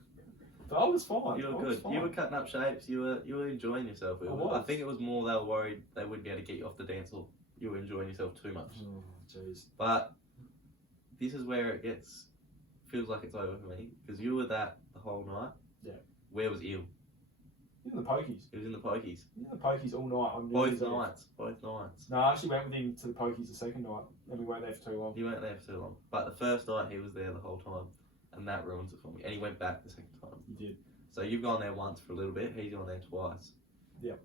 But I was fine. You I were was good. fine. You were cutting up shapes. You were enjoying yourself. I was. I think it was more they were worried they wouldn't be able to get you off the dance floor. You were enjoying yourself too much. Oh, jeez. But this is where it feels like it's over for me because you were that the whole night. Yeah. Where was Eel? In the pokies. He was in the pokies. In the pokies all night. On New Both Year's Eve. nights. Both nights. No, I actually went with him to the pokies the second night, and we weren't there for too long. He weren't there for too long. But the first night he was there the whole time, and that ruins it for me. And he went back the second time. You did. So you've gone there once for a little bit. He's gone there twice. Yep.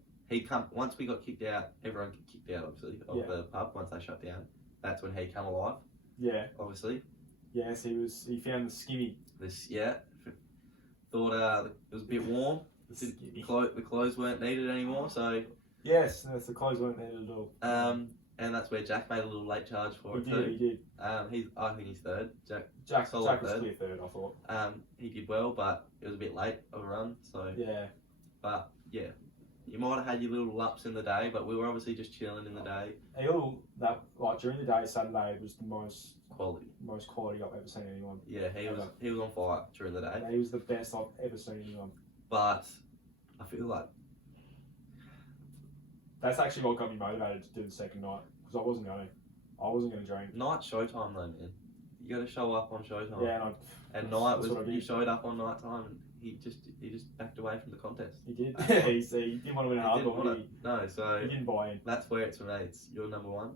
Once we got kicked out. Everyone got kicked out, obviously, of the pub once they shut down. That's when he come alive. Yeah. Obviously. Yes, he found the skinny. Thought it was a bit warm. The skinny. The clothes weren't needed anymore. So Yes, that's the clothes weren't needed at all. and that's where Jack made a little late charge for it He too. did. I think he's third. Jack solid was third. clear third, I thought. He did well, but it was a bit late of a run. So, Yeah. but yeah, you might have had your little ups in the day, but we were obviously just chilling in the day. During the day, Saturday was the most Quality. I've ever seen anyone. Yeah, he was on fire during the day. He was the best I've ever seen anyone. But I feel like That's actually what got me motivated to do the second night because I wasn't going to drink. night showtime though, man. You got to show up on showtime. Yeah, and that's night what I was did. you showed up on night time, and he just backed away from the contest. He did. he didn't want to win a He hard didn't ball. wanna- No, so He didn't buy in. that's where it's for me. It's your number one.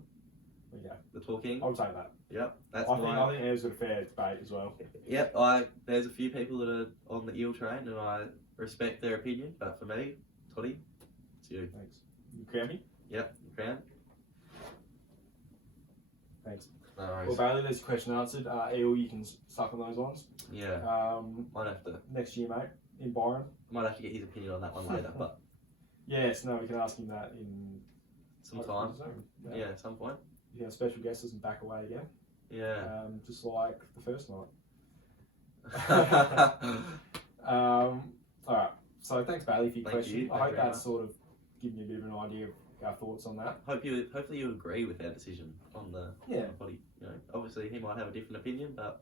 There you go. The talking. I'll take that. Yep, that's I mine. think Ev's got a fair debate as well. Yep, there's a few people that are on the eel train, and I respect their opinion. But for me, Toddy, it's you. Thanks. You crown me? Yep, crown. Thanks. No Well, worries. Bailey, there's a question answered. Eel, you can suck on those ones. Yeah, might have to Next year, mate, in Byron. get his opinion on that one later, but Yes, no, we can ask him that in sometime. Zoom. Yeah, at some point. You have special guests and back away again. Yeah. Just like the first night. Yeah. All right. So thanks, Bailey, for your Thank question. you. I Thank hope you very that's much. sort of given you a bit of an idea of our thoughts on that. Hopefully you agree with our decision on the Yeah. body. You know, obviously he might have a different opinion, but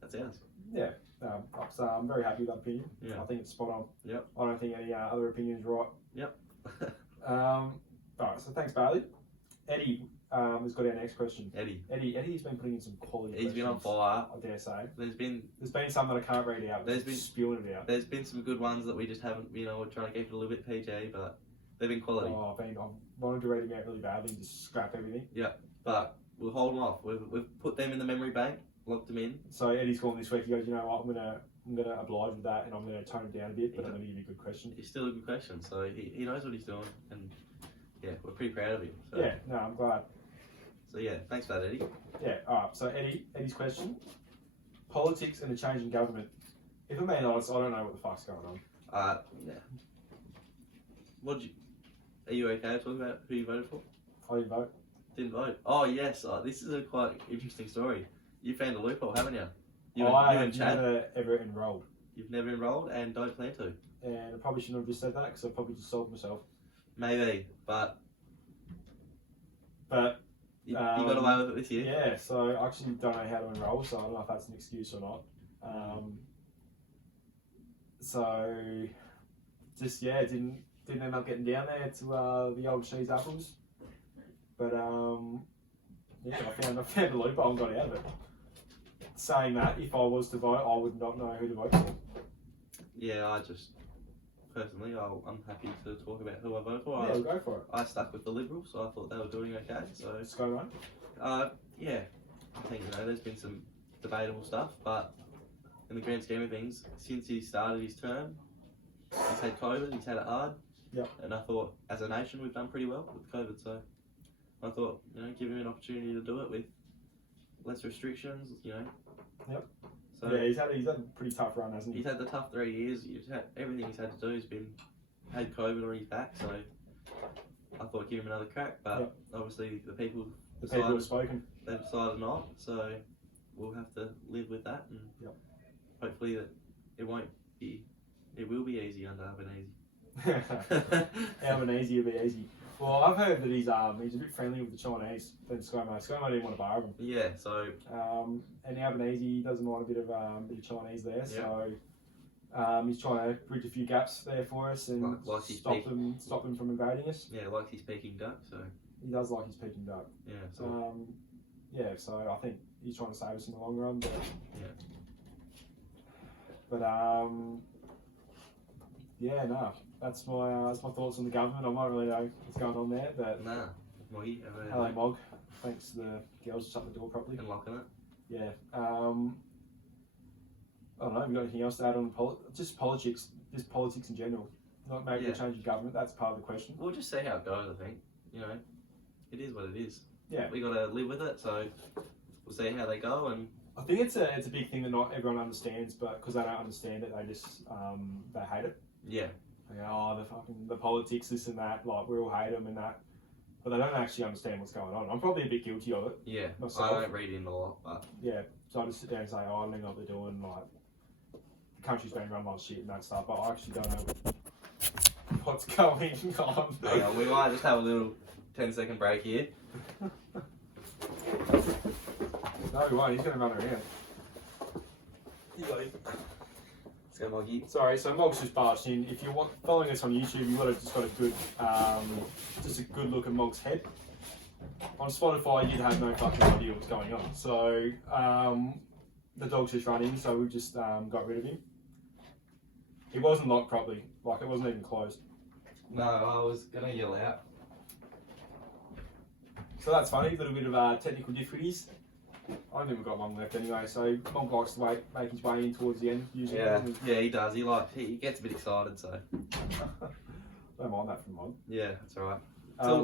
that's ours. Yeah. So I'm very happy with that opinion. Yeah. I think it's spot on. Yep. I don't think any other opinion's right. Yep. Alright, so thanks, Bailey. Eddie has got our next question. Eddie's been putting in some quality He's been on questions, fire. I dare say. There's been some that I can't read out. There's been spewing it out. There's been some good ones that we just haven't. You know, we're trying to keep it a little bit PG, but they've been quality. Oh, I wanted to read them out really badly and just scrap everything. But we'll hold them off. We've put them in the memory bank, locked them in. So Eddie's calling this week. He goes, you know what? I'm gonna oblige with that, and I'm gonna tone it down a bit, but I'm gonna give you a good question. It's still a good question, so he knows what he's doing, and yeah, we're pretty proud of him. So. Yeah, no, I'm glad. So yeah, thanks for that, Eddie. Yeah, alright, so Eddie's question. Politics and the change in government. If I'm being honest, I don't know what the fuck's going on. Yeah. Are you okay to talk about who you voted for? I didn't vote. Didn't vote. Oh yes, this is a quite interesting story. You found a loophole, haven't you? I have never ever enrolled. You've never enrolled and don't plan to. And I probably shouldn't have just said that because I probably just sold myself. Maybe, but you got away with it this year. Yeah, so I actually don't know how to enrol, so I don't know if that's an excuse or not. So just didn't end up getting down there to the old cheese apples. But I found a loophole and got out of it. Saying that, if I was to vote, I would not know who to vote for. Yeah, I just personally, I'm happy to talk about who I voted for. Yeah, we'll go for it. I stuck with the Liberals, so I thought they were doing okay. So let's go, mate. Yeah, I think there's been some debatable stuff, but in the grand scheme of things, since he started his term, he's had COVID, he's had it hard. Yep. And I thought, as a nation, we've done pretty well with COVID. So I thought, give him an opportunity to do it with less restrictions. Yep. So yeah, he's had a pretty tough run, hasn't he? He's had the tough 3 years. Everything he's had to do has had COVID on his back. So I thought give him another crack, but obviously the people have spoken. They've decided not. So we'll have to live with that, and hopefully that it will be easy under Albanese. Albanese will be easy. Well, I've heard that he's a bit friendly with the Chinese than ScoMo. ScoMo didn't want to borrow him. Yeah, so and Albanese doesn't mind a bit of Chinese there, so he's trying to bridge a few gaps there for us and stop them from invading us. Yeah, like he's Peking duck, so he does like his Peking duck. Yeah, so so I think he's trying to save us in the long run, but That's my thoughts on the government. I might really know what's going on there, but Moggy. Hello, Mog. Thanks to the girls to shut the door properly. And locking it. Yeah. I don't know. Have you got anything else to add on just politics in general? Not maybe the change of government. That's part of the question. We'll just see how it goes. I think it is what it is. Yeah. We got to live with it. So we'll see how they go. And I think it's a big thing that not everyone understands, but because they don't understand it, they just they hate it. Yeah. The politics, this and that, like we all hate them and that, but they don't actually understand what's going on. I'm probably a bit guilty of it. Yeah, myself. I don't read in a lot, but yeah, so I just sit there and say, I don't know what they're doing. Like the country's being run like shit and that stuff, but I actually don't know what's going on. Hang on, we might just have a little 10-second break here. No, he won't. He's going to run around. Let's go, Moggy. Sorry, so Mog's just barged in. If you're following us on YouTube, you've just got a good, just a good look at Mog's head. On Spotify, you'd have no fucking idea what's going on. So the dog's just running, so we just got rid of him. It wasn't locked properly, like it wasn't even closed. No, I was gonna yell out. So that's funny. A little bit of technical difficulties. I don't think we've got long left anyway, so Mog likes to make his way in towards the end usually. Yeah, he does. He gets a bit excited, so don't mind that from Mog. Yeah, that's alright.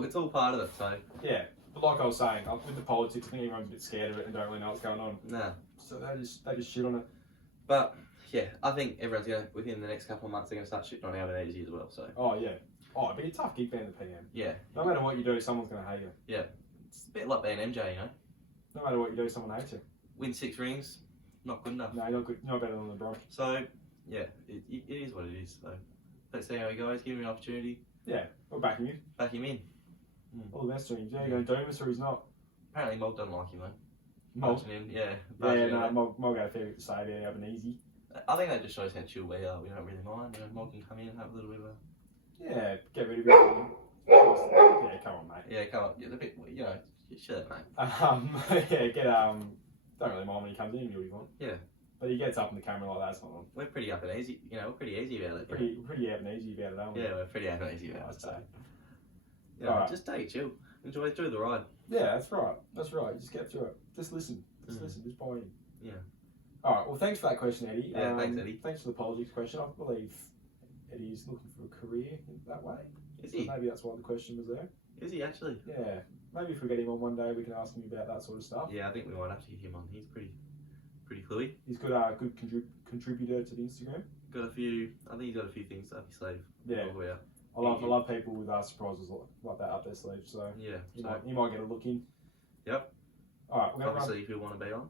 It's all part of it, so yeah. But like I was saying, with the politics, I think everyone's a bit scared of it and don't really know what's going on. Nah. So they just shit on it. But yeah, I think everyone's gonna within the next couple of months they're gonna start shitting on Albanese as well. So. Oh yeah. Oh, it'd be a tough gig being the PM. Yeah. No matter what you do, someone's gonna hate you. Yeah. It's a bit like being MJ, you know. No matter what you do, someone hates you. Win 6 rings, not good enough. No, not good. Not better than LeBron. So yeah, it is what it is. So let's see how he goes. Give him an opportunity. Yeah, we'll back him in. Back him in. All the best to him. Yeah, going to doom us or he's not. Apparently, Mog doesn't like him though. Mog? Barging in, yeah. Yeah, no, Mog had a fair bit to say about Albanese. I think that just shows how chill we are. We don't really mind. You know, Mog can come in and have a little bit of a... Yeah, get rid of it. Yeah, come on, mate. Yeah, come on. Get a bit, you know, shit, mate. Yeah, don't really mind when he comes in, he'll do what he wants. Yeah. But he gets up in the camera like that, it's not on. We're pretty up and easy, you know, we're pretty easy about it. Pretty up and easy about it, aren't we? Yeah, we're pretty up and easy about it. I'd say. Yeah, Alright. just take it chill. Enjoy the ride. Yeah, that's right. That's right. Just get through it. Just listen. Listen. Just buy in. Yeah. Alright, well, thanks for that question, Eddie. Yeah, thanks, Eddie. Thanks for the politics question. I believe Eddie's looking for a career in that way. Is he? So maybe that's why the question was there. Is he actually? Yeah. Maybe if we get him on one day, we can ask him about that sort of stuff. Yeah, I think we might have to get him on. He's pretty cluey. He's got a good contributor to the Instagram. Got a few. I think he's got a few things up his sleeve. Yeah. I love people with surprises like that up their sleeve. So yeah, he might get a look in. Yep. All right. We're Obviously, if you want to be on,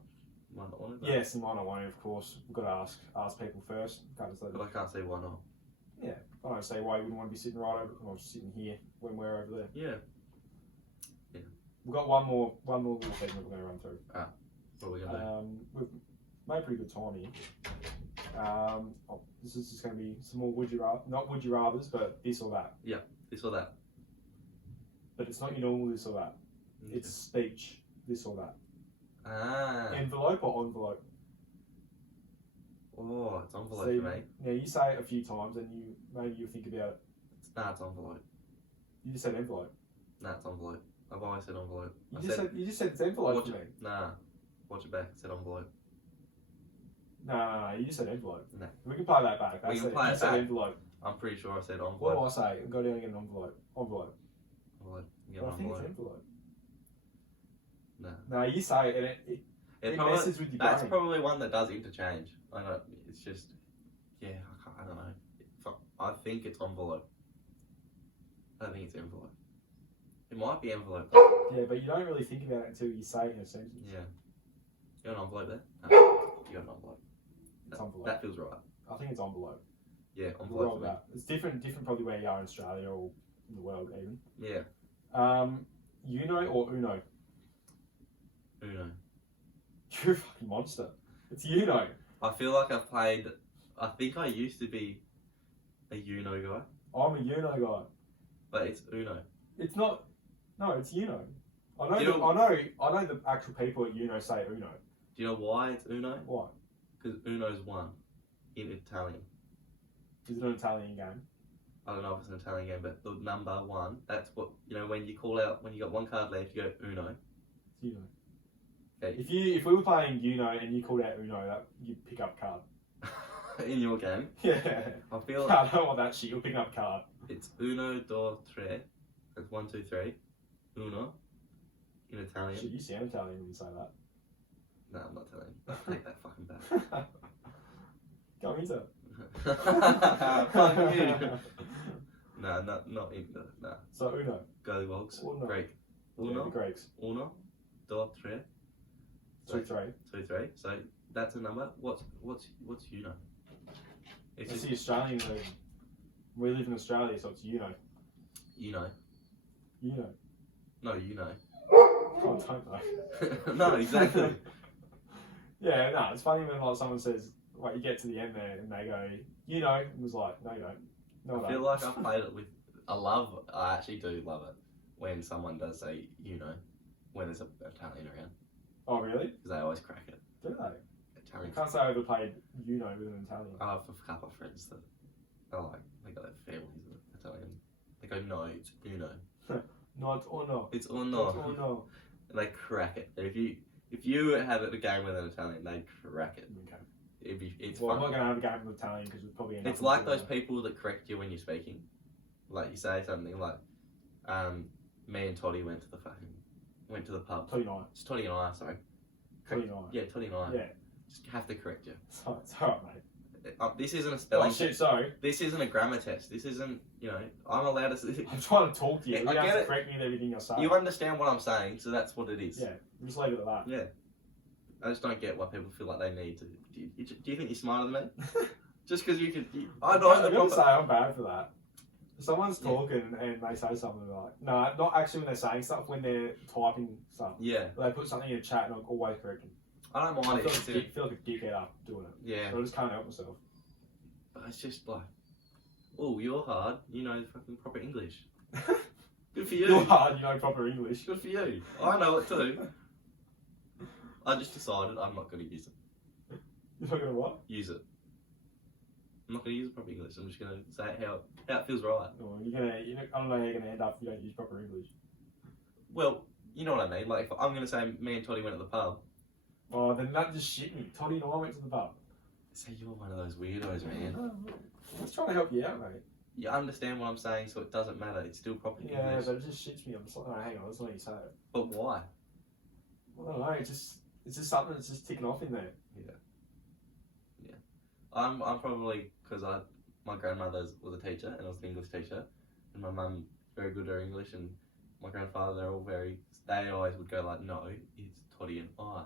might not want to. Yes, he might not want to. Of course, we've got to ask people first. Can't just let But I can't see why not. Yeah. I don't see why you wouldn't want to be sitting right over, or sitting here when we're over there. Yeah. We've got one more little segment we're going to run through. What are we gonna do? We've made pretty good time here. This is just going to be some more not would you rather's, but this or that. Yeah, this or that. But it's not your normal this or that. Okay. It's speech this or that. Ah. Envelope or envelope? Oh, it's envelope See, for me. Now you say it a few times, and maybe you think about it. It's envelope. You just said envelope. It's envelope. I've always said envelope. You just said it's envelope watch for me. Nah, watch it back. It said envelope. No, you just said envelope. No. We can play that back. We can play it said back. envelope. I'm pretty sure I said envelope. What do I say? Go down and get an envelope. Envelope. Get Well, an I think envelope. it's envelope. No. No, you say it, and it probably, messes with your that's brain. probably one that does interchange. I know. It's just, yeah. I don't know. I think it's envelope. I think it's envelope. It might be envelope. Yeah, but you don't really think about it until you say it in a sentence. Yeah. You got an envelope there? No. You got an envelope. It's envelope. That feels right. I think it's envelope. Yeah, We'll roll envelope. that. It's different probably where you are in Australia or in the world even. Yeah. Uno or Uno? Uno. You're a fucking monster. It's Uno. I feel like I've played. I think I used to be a Uno guy, I'm a Uno guy. but it's Uno. It's not. No, it's Uno. I know. Do you know- I know the actual people at Uno say Uno. Do you know why it's Uno? Why? Because Uno's one in Italian. Is it an Italian game? I don't know if it's an Italian game, but the number one, that's what, you know, when you call out, when you got one card left, you go Uno. It's Uno. Okay. If we were playing Uno and you called out Uno, that you'd pick up card. In your game. Yeah. I feel I don't want that shit. You'll pick up card. it's Uno, due, tre. That's 1, 2, 3. Uno. In Italian. Shit, you sound Italian when you say that. No, I'm not telling you. Take that fucking back. Go into it. Fuck you. No, not Inter. No. So Uno. Gollywwogs. Uno. Greek. Yeah, the Uno. Greeks. Uno. Due, tre. 2-3. 2, 3. So that's a number. What's Uno? It's It's just the Australian version. We live in Australia, so it's Uno. Uno. Uno. No, you know. Oh, I don't know. No, exactly. Yeah, no, it's funny when like someone says, like you get to the end there and they go, you know, and was like, no, you don't. No, I feel like I've played it with. I actually do love it when someone does say, you know, when there's an Italian around. Oh, really? Because they always crack it. Do they? I Italian. can't say I ever played Uno with an Italian. I have a couple of friends that are like, they got their families that are Italian. They go, no, it's Uno. Not or no. It's Uno. Not or no. And they crack it. If you have a game with an Italian, they crack it. Okay. It's Well, I'm fun. not going to have a game with Italian because we'd probably end It's up like with those people that correct you when you're speaking. Like you say something like, me and Toddy went to the pub. Toddy night. It's Toddy and I, sorry. Toddy night. Yeah, Toddy and I. Yeah. Just have to correct you. It's alright, mate. This isn't a Oh spelling shit, sorry. This isn't a grammar test. This isn't, I'm allowed to... I'm trying to talk to you. Yeah, You I don't get have to it. correct me with everything I say. You understand what I'm saying, so that's what it is. Yeah, just leave it at that. Yeah. I just don't get why people feel like they need to... Do you think you're smarter than me? Just because you can... I know I'm the going to say proper... I'm bad for that. Someone's Yeah. talking and they say something like, no, not actually when they're saying stuff, when they're typing stuff. Yeah. They put something in a chat and I'm always correcting. I don't I mind feel it. like, feel like a dickhead up doing it. Yeah. So I just can't help myself. But it's just like, oh, you're hard. You know fucking proper English. Good for you. You're hard, you know proper English. Good for you. I know it too. I just decided I'm not going to use it. You're not going to what? Use it. I'm not going to use proper English. I'm just going to say it how it feels right. No, I don't know how you're going to end up if you don't use proper English. Well, you know what I mean. Like, if I'm going to say me and Toddy went to the pub. Oh, then that just shit me. Toddy and I went to the pub. So you're one of those weirdos, man. I was trying to help you out, mate. You understand what I'm saying, so it doesn't matter. It's still proper Yeah, English. but it just shits me. I'm just like, no, hang on, that's not how you say it. But why? I don't know, it's just something that's just ticking off in there. I'm probably because my grandmother was a teacher and I was an English teacher, and my mum very good at her English, and my grandfather they always would go like, no, it's Toddy and I.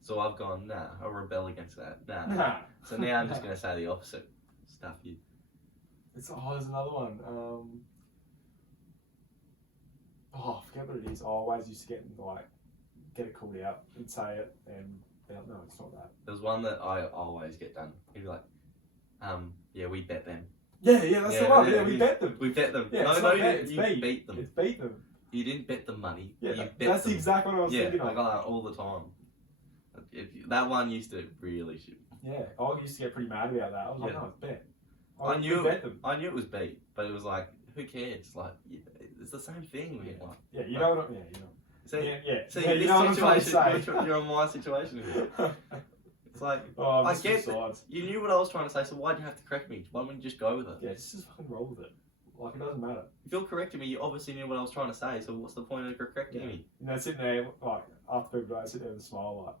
So I've gone, nah, I'll rebel against that. Nah. So now I'm just gonna say the opposite. Stuff you. There's another one. I forget what it is. I always used to get it called out and say it, and no, it's not that. There's one that I always get done. He'd be like, yeah, we bet them. Yeah, that's the one. Yeah, we you- bet them. We bet them. Yeah, no, it's no, not bet, it's you beat them. It's beat them. You didn't bet the money. Yeah, you bet that's them. exactly what I was thinking I of. got that all the time. That one used to really shoot. Yeah, I used to get pretty mad about that. I was like, Yeah. no, it's bet. I We knew bet them. I knew it was beat, but it was like, who cares? Like, it's the same thing, man. Like, Yeah, you know what? Yeah, you know. see, Yeah. this You know what I'm trying to situation, say. you're on my situation here. It's like, Oh, I I get that. sides. You knew what I was trying to say, so why'd you have to correct me? Why wouldn't you just go with it? Yeah, just fucking roll with it. Like, it doesn't matter. If you're correcting me, you obviously knew what I was trying to say, so what's the point of correcting me? You know, sitting there, like, after people go, I sit there with a smile,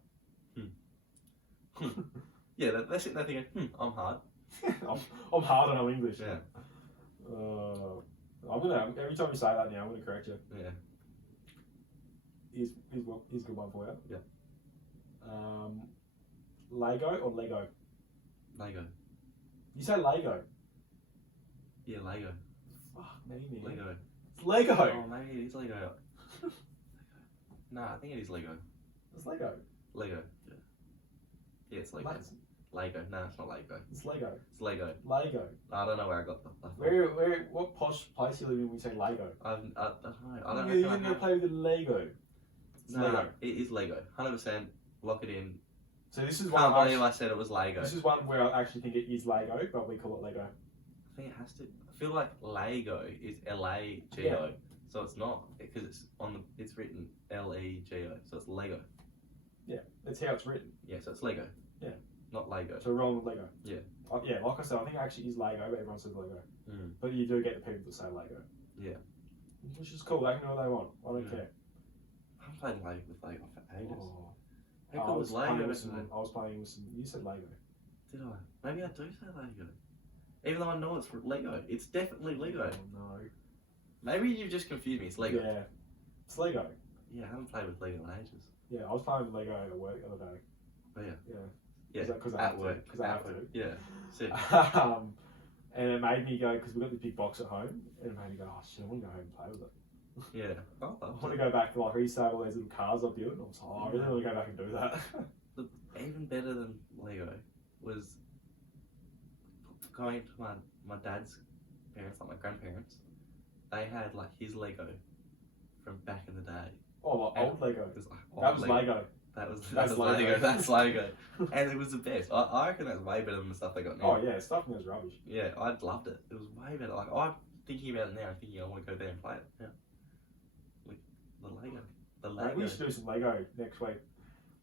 like, Yeah, they're sitting there thinking, I'm hard. I'm hard on English. Yeah. I'm gonna, every time you say that now, I'm gonna correct you. Yeah. Here's a good one for you. Yeah. Lego or Lego? Lego. You say Lego. Yeah, Lego. Fuck me, man. Lego. It's Lego. Oh, maybe it is Lego. No, I think it is Lego. It's Lego. Lego. Yeah. Yeah, it's Lego. Lego. No, it's not Lego. It's Lego. It's Lego. Lego. I don't know where I got that. What posh place you live in when you say Lego? I don't know. I don't know. You're gonna play with the Lego. It's No, Lego. it is Lego. 100%. Lock it in. So this is Can't one. believe I said it was Lego. This is one where I actually think it is Lego, but we call it Lego. I think it has to. I feel like Lego is L-A-G-O, Yeah. so it's not because it's written L-E-G-O, so it's Lego. Yeah, that's how it's written. Yeah, so it's Lego. Yeah. Not Lego. So we're rolling with Lego. Yeah. Yeah, like I said, I think it actually is Lego, but everyone says Lego. Mm. But you do get the people that say Lego. Yeah. Which is cool. They can do what they want. I don't Mm. care. I haven't played Lego with Lego for ages. Oh. How cool was Lego? I was playing with some. You said Lego. Did I? Maybe I do say Lego. Even though I know it's for Lego, it's definitely Lego. Oh, no. Maybe you just confused me. It's Lego. Yeah, it's Lego. Yeah, I haven't played with Lego in ages. Yeah, I was playing with Lego at work the other day. Oh yeah. Yeah. Yeah. Because I At have to. work. Because I have to. Yeah. Sick. And it made me go, because we've got this big box at home, and it made me go, oh shit, I want to go home and play with it. Yeah. I want to go back to like resale all these little cars I built, and I was like, oh, I really want to go back and do that. Even better than Lego was going to my dad's parents, like my grandparents. They had like his Lego from back in the day. Oh, like old Lego. It was like That old was Lego. That was That's Lego. Lego. That's Lego. And it was the best. I reckon that's way better than the stuff they got now. Oh yeah, stuff now is rubbish. Yeah, I loved it. It was way better. Like I'm thinking about it now. I'm thinking I want to go there and play it. Yeah. Like the Lego. The Lego. We should do some Lego next week.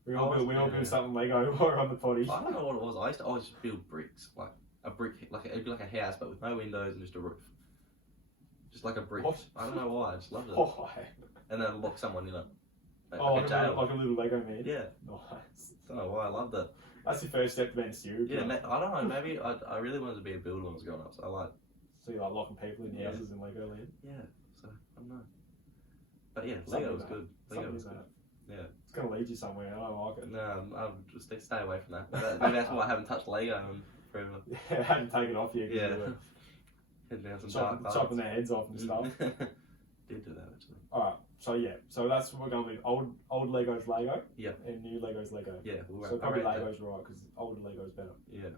We Oh, all yeah. build something Lego while we're on the potty. I don't know what it was. I used to always just build bricks, like a brick, it'd be like a house, but with no windows and just a roof, just like a brick. What? I don't know why. I just loved it. Oh, And then lock someone in it. like, a jail. like a little Lego man. Yeah. Nice. Don't know why I loved it. That's your first step to being serious. Yeah. I don't know. Maybe I really wanted to be a builder when I was growing up. So I like. So you like locking people in Yeah. houses in Lego land. Yeah. So I don't know. But yeah, Something Lego was like good. Lego Something was like good. that. Yeah. It's gonna lead you somewhere. I don't like it. No, I'll just stay away from that. Maybe that's why I haven't touched Lego in forever. Yeah, I hadn't taken off yet. Yeah. Heading down some dark chopping their heads off and stuff. Did do that actually. Alright, so that's what we're going with. Old Lego's Lego. Yeah. And new Lego's Lego. Yeah. So probably Lego's right because older Lego's better. Yeah.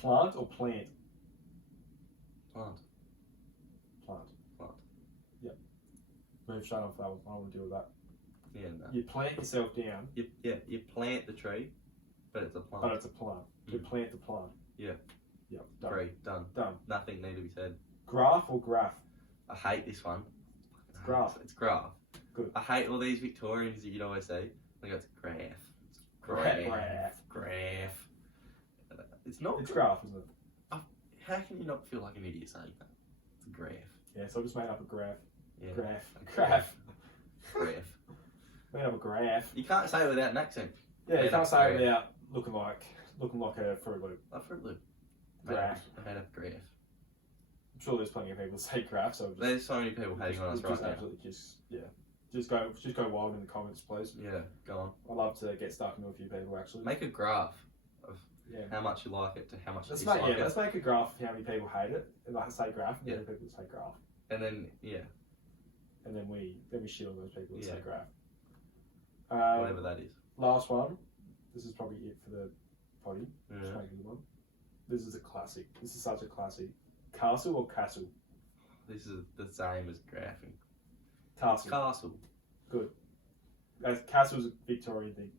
Plant or plant? Plant. Move straight off that one. I don't want to deal with that. Yeah. No. You plant yourself down. You plant the tree, but it's a plant. But it's a plant. You plant the plant. Yeah. Yep. Done. Great. Done. Done. Nothing need to be said. Graph or graph? I hate this one. It's graph. It's graph. Good. I hate all these Victorians that you'd always say. I go, it's graph. It's graph. It's not. It's graph, isn't it? How can you not feel like an idiot saying that? It's a graph. Yeah, so I just made up a graph. Yeah. Graph. Graph. Made up a graph. You can't say it without an accent. Yeah, you can't say it without looking like a Fruit Loop. A Fruit Loop. Graph. I made up a graph. I'm sure there's plenty of people that say graph, so There's so many people hating on us right now. Absolutely just go wild in the comments, please. Yeah, go on. I'd love to get stuck into a few people actually. Make a graph of Yeah. how much you like it to how much you Let's dislike make it. let's make a graph of how many people hate it, and I say graph, and then people say graph, And then and then we shit on those people that say graph. whatever that is. Last one. This is probably it for the potty. Yeah. Just make a good one. This is a classic. This is such a classic. Castle or castle? This is the same as graphing. Castle. Castle. Good. Castle's a Victorian thing.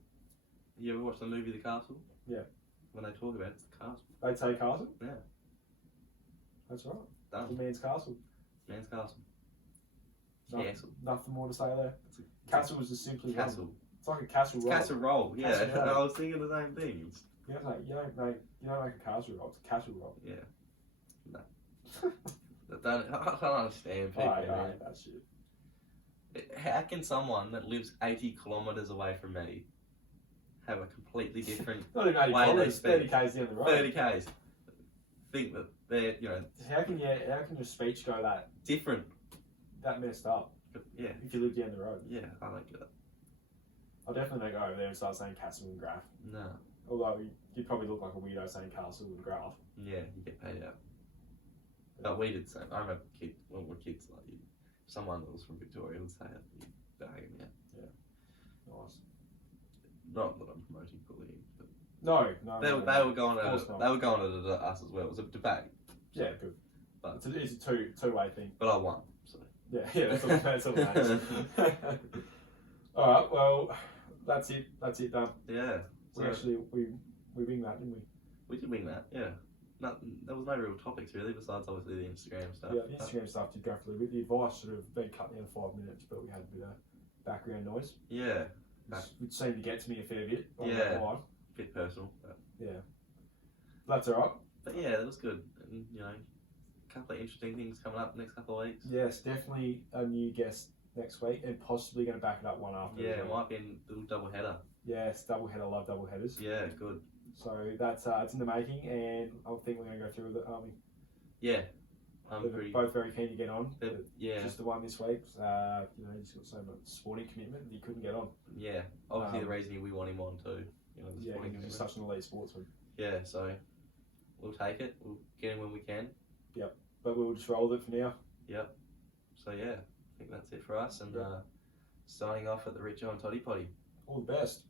You ever watch the movie The Castle? Yeah. When they talk about it, it's the castle. They'd say castle? Yeah. That's right. Done. The man's castle. Man's castle. Nothing, Castle. nothing more to say there. Castle was just simply wrong. Castle. It's like a castle It's roll. castle roll. Yeah. Castle roll. I was thinking the same thing. You don't make a castle roll. It's a castle roll. Yeah. No. I don't understand people. I man. hate that shit. How can someone that lives 80 kilometres away from me have a completely different Not even 80 way they kilometres, spend 30 k's down the road. 30 k's? Think that they're, How can your speech go different. that messed up Yeah. if you live down the road? Yeah, I don't get it. I'll definitely not go over there and start saying castle and graph. No. Although you'd probably look like a weirdo saying castle and graph. Yeah, you get paid out. But we did the same. I remember when we were kids, like someone that was from Victoria would say it. You'd bag them out. Nice. Not that I'm promoting bullying, but No. they were going at it. They were going at it at us as well. It was a debate. Yeah, good. But It's a two-way thing. But I won. So. Yeah, that's all that is. Alright, well, that's it done. Yeah. We actually, we wing that, didn't we? We did wing that, yeah. There was no real topics really, besides obviously the Instagram stuff. Yeah, the Instagram stuff did go for a little bit. The advice should have been cut down to 5 minutes, but we had a bit of background noise. Yeah. Which seemed to get to me a fair bit. I don't Yeah. know why. Bit personal. But Yeah. That's alright. But yeah, it was good. And, a couple of interesting things coming up next couple of weeks. Yes, definitely a new guest next week, and possibly going to back it up one after. Yeah, it might be a little double header. Yes, double header. Love double headers. Yeah, good. So that's it's in the making, and I think we're going to go through with it, aren't we? Yeah, We're both very keen to get on. Yeah. Just the one this week. He's got so much sporting commitment that he couldn't get on. Yeah, obviously the reason we want him on too. The Yeah, sporting he's commitment. such an elite sportsman. Yeah, so we'll take it. We'll get him when we can. Yep. But we'll just roll with it for now. Yep. So yeah, I think that's it for us. And signing off at the Richo and Toddy Poddy. All the best.